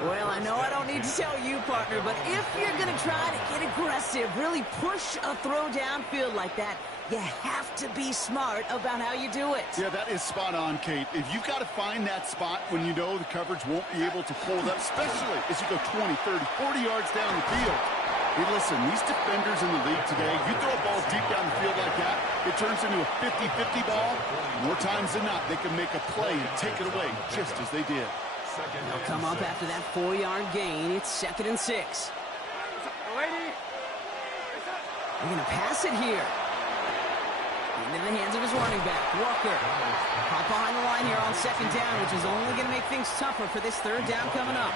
Well, I know I don't need to tell you, partner, but if you're going to try to get aggressive, really push a throw downfield like that, you have to be smart about how you do it. Yeah, that is spot on, Kate. If you've got to find that spot when you know the coverage won't be able to hold up, especially as you go 20, 30, 40 yards down the field. Hey, listen, these defenders in the league today, you throw a ball deep down the field like that, it turns into a 50-50 ball. More times than not, they can make a play and take it away just as they did. They'll come up after that 4-yard gain. It's 2nd and 6. They're going to pass it here. Into the hands of his running back, Walker. Hop behind the line here on 2nd down, which is only going to make things tougher for this 3rd down coming up.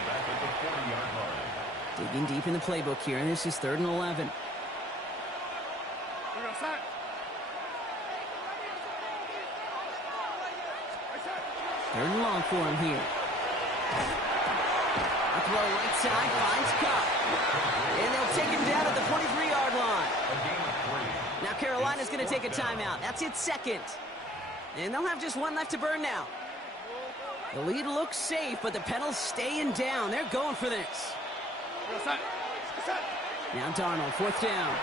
Digging deep in the playbook here, and this is 3rd and 11. 3rd and long for him here. A throw right side, finds Cup. And they'll take him down at the 43-yard line. Now Carolina's going to take a timeout. That's its 2nd. And they'll have just one left to burn now. The lead looks safe, but the Penals staying down. They're going for this. Now Darnold, 4th down.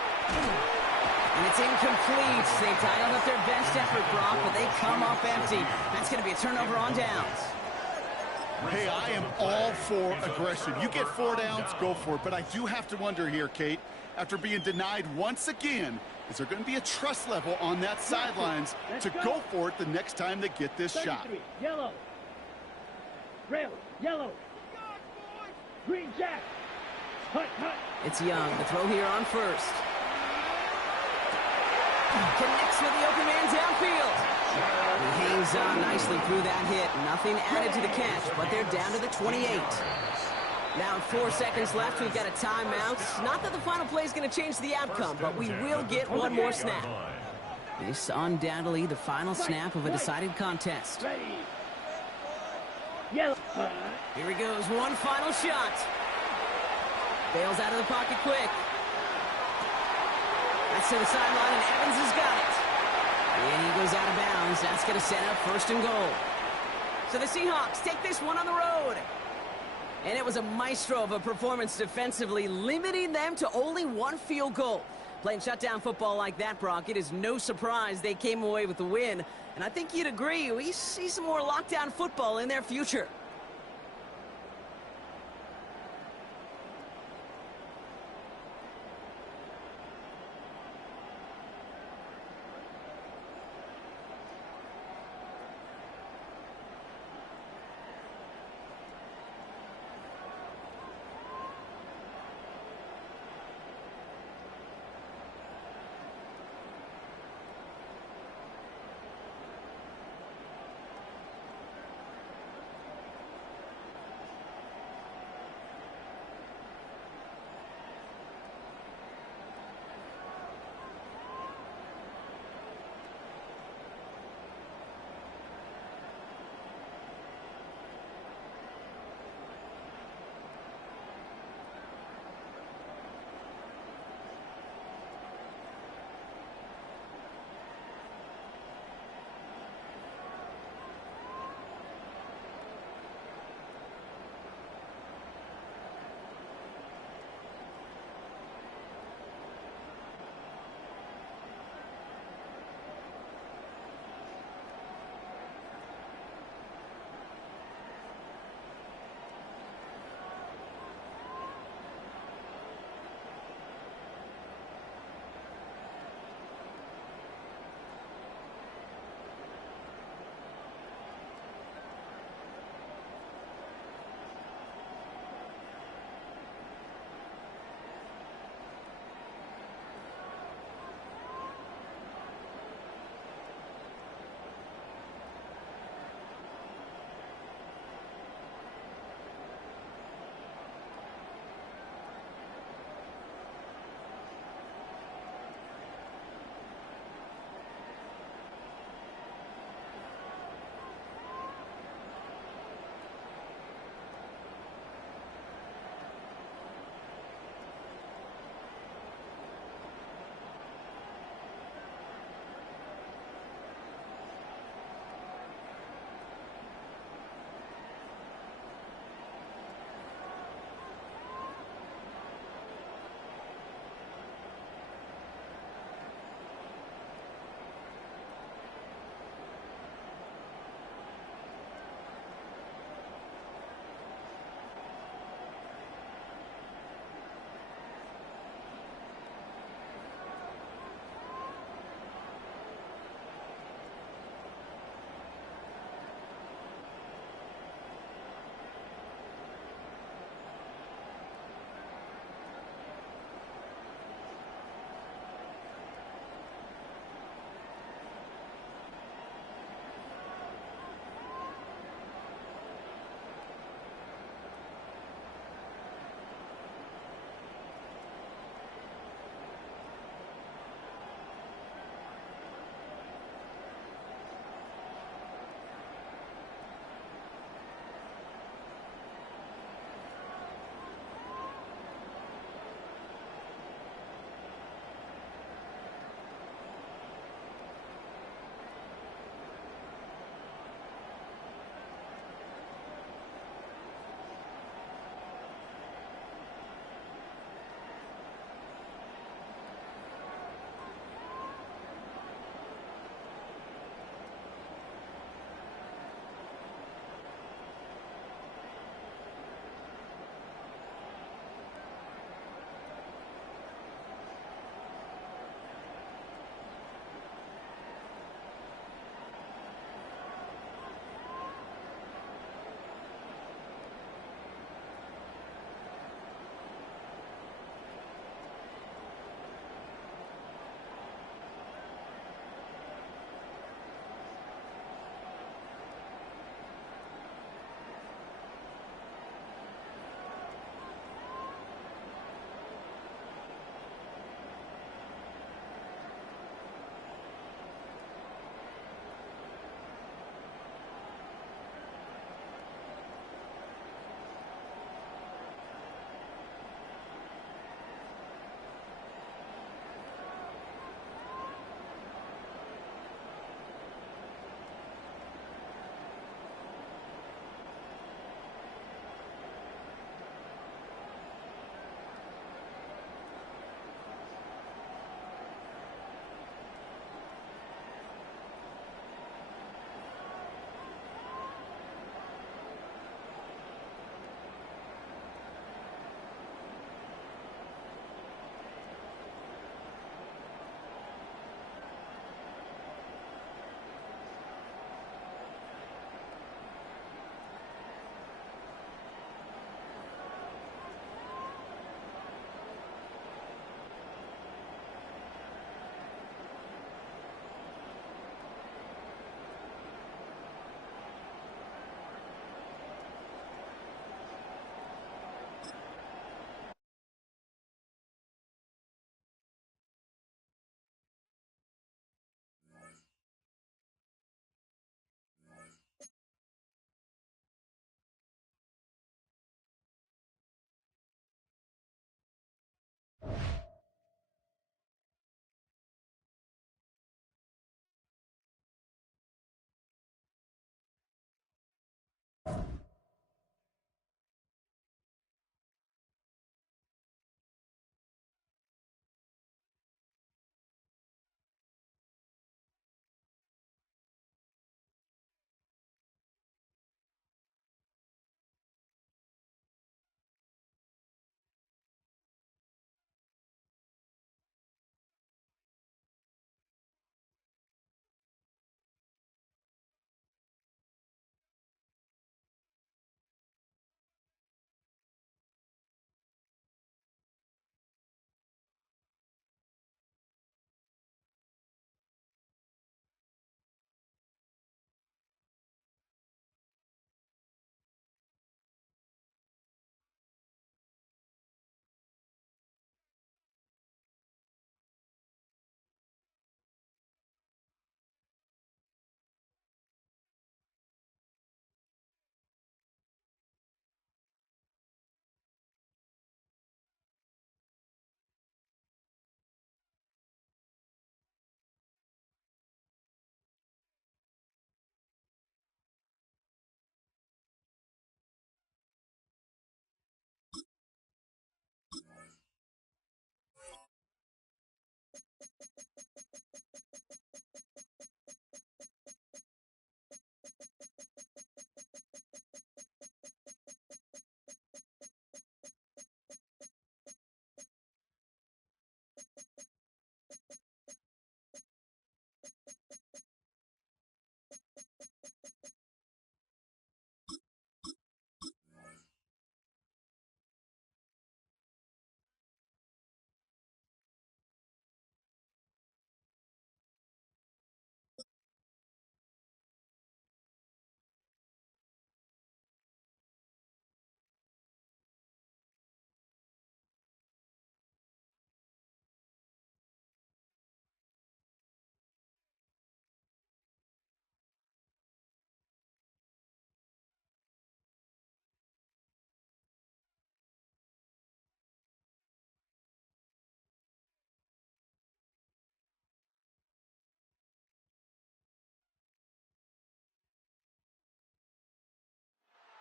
And it's incomplete. They dialed up their best effort, Brock, but they come up empty. That's going to be a turnover on downs. Hey, I am all for aggression. You get 4 downs, go for it. But I do have to wonder here, Kate, after being denied once again, is there going to be a trust level on that sidelines to go for it the next time they get this shot? Yellow. Red, yellow. Green jack. Hut, hut. It's Young. The throw here on 1st. Connects with the open man downfield. He hangs on nicely through that hit. Nothing added to the catch, but they're down to the 28. Now 4 seconds left. We've got a timeout. Not that the final play is going to change the outcome, but we will get one more snap. This undoubtedly the final snap of a decided contest. Ready. Yellow. Here he goes, one final shot. Bails out of the pocket quick. That's to the sideline, and Evans has got it. And he goes out of bounds. That's going to set up 1st and goal. So the Seahawks take this one on the road. And it was a maestro of a performance defensively, limiting them to only 1 field goal. Playing shutdown football like that, Brock, it is no surprise they came away with the win. And I think you'd agree, we see some more lockdown football in their future.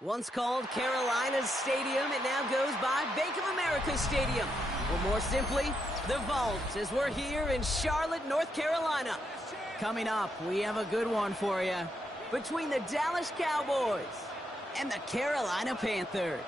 Once called Carolina's Stadium, it now goes by Bank of America Stadium. Or more simply, the Vault, as we're here in Charlotte, North Carolina. Coming up, we have a good one for you. Between the Dallas Cowboys and the Carolina Panthers.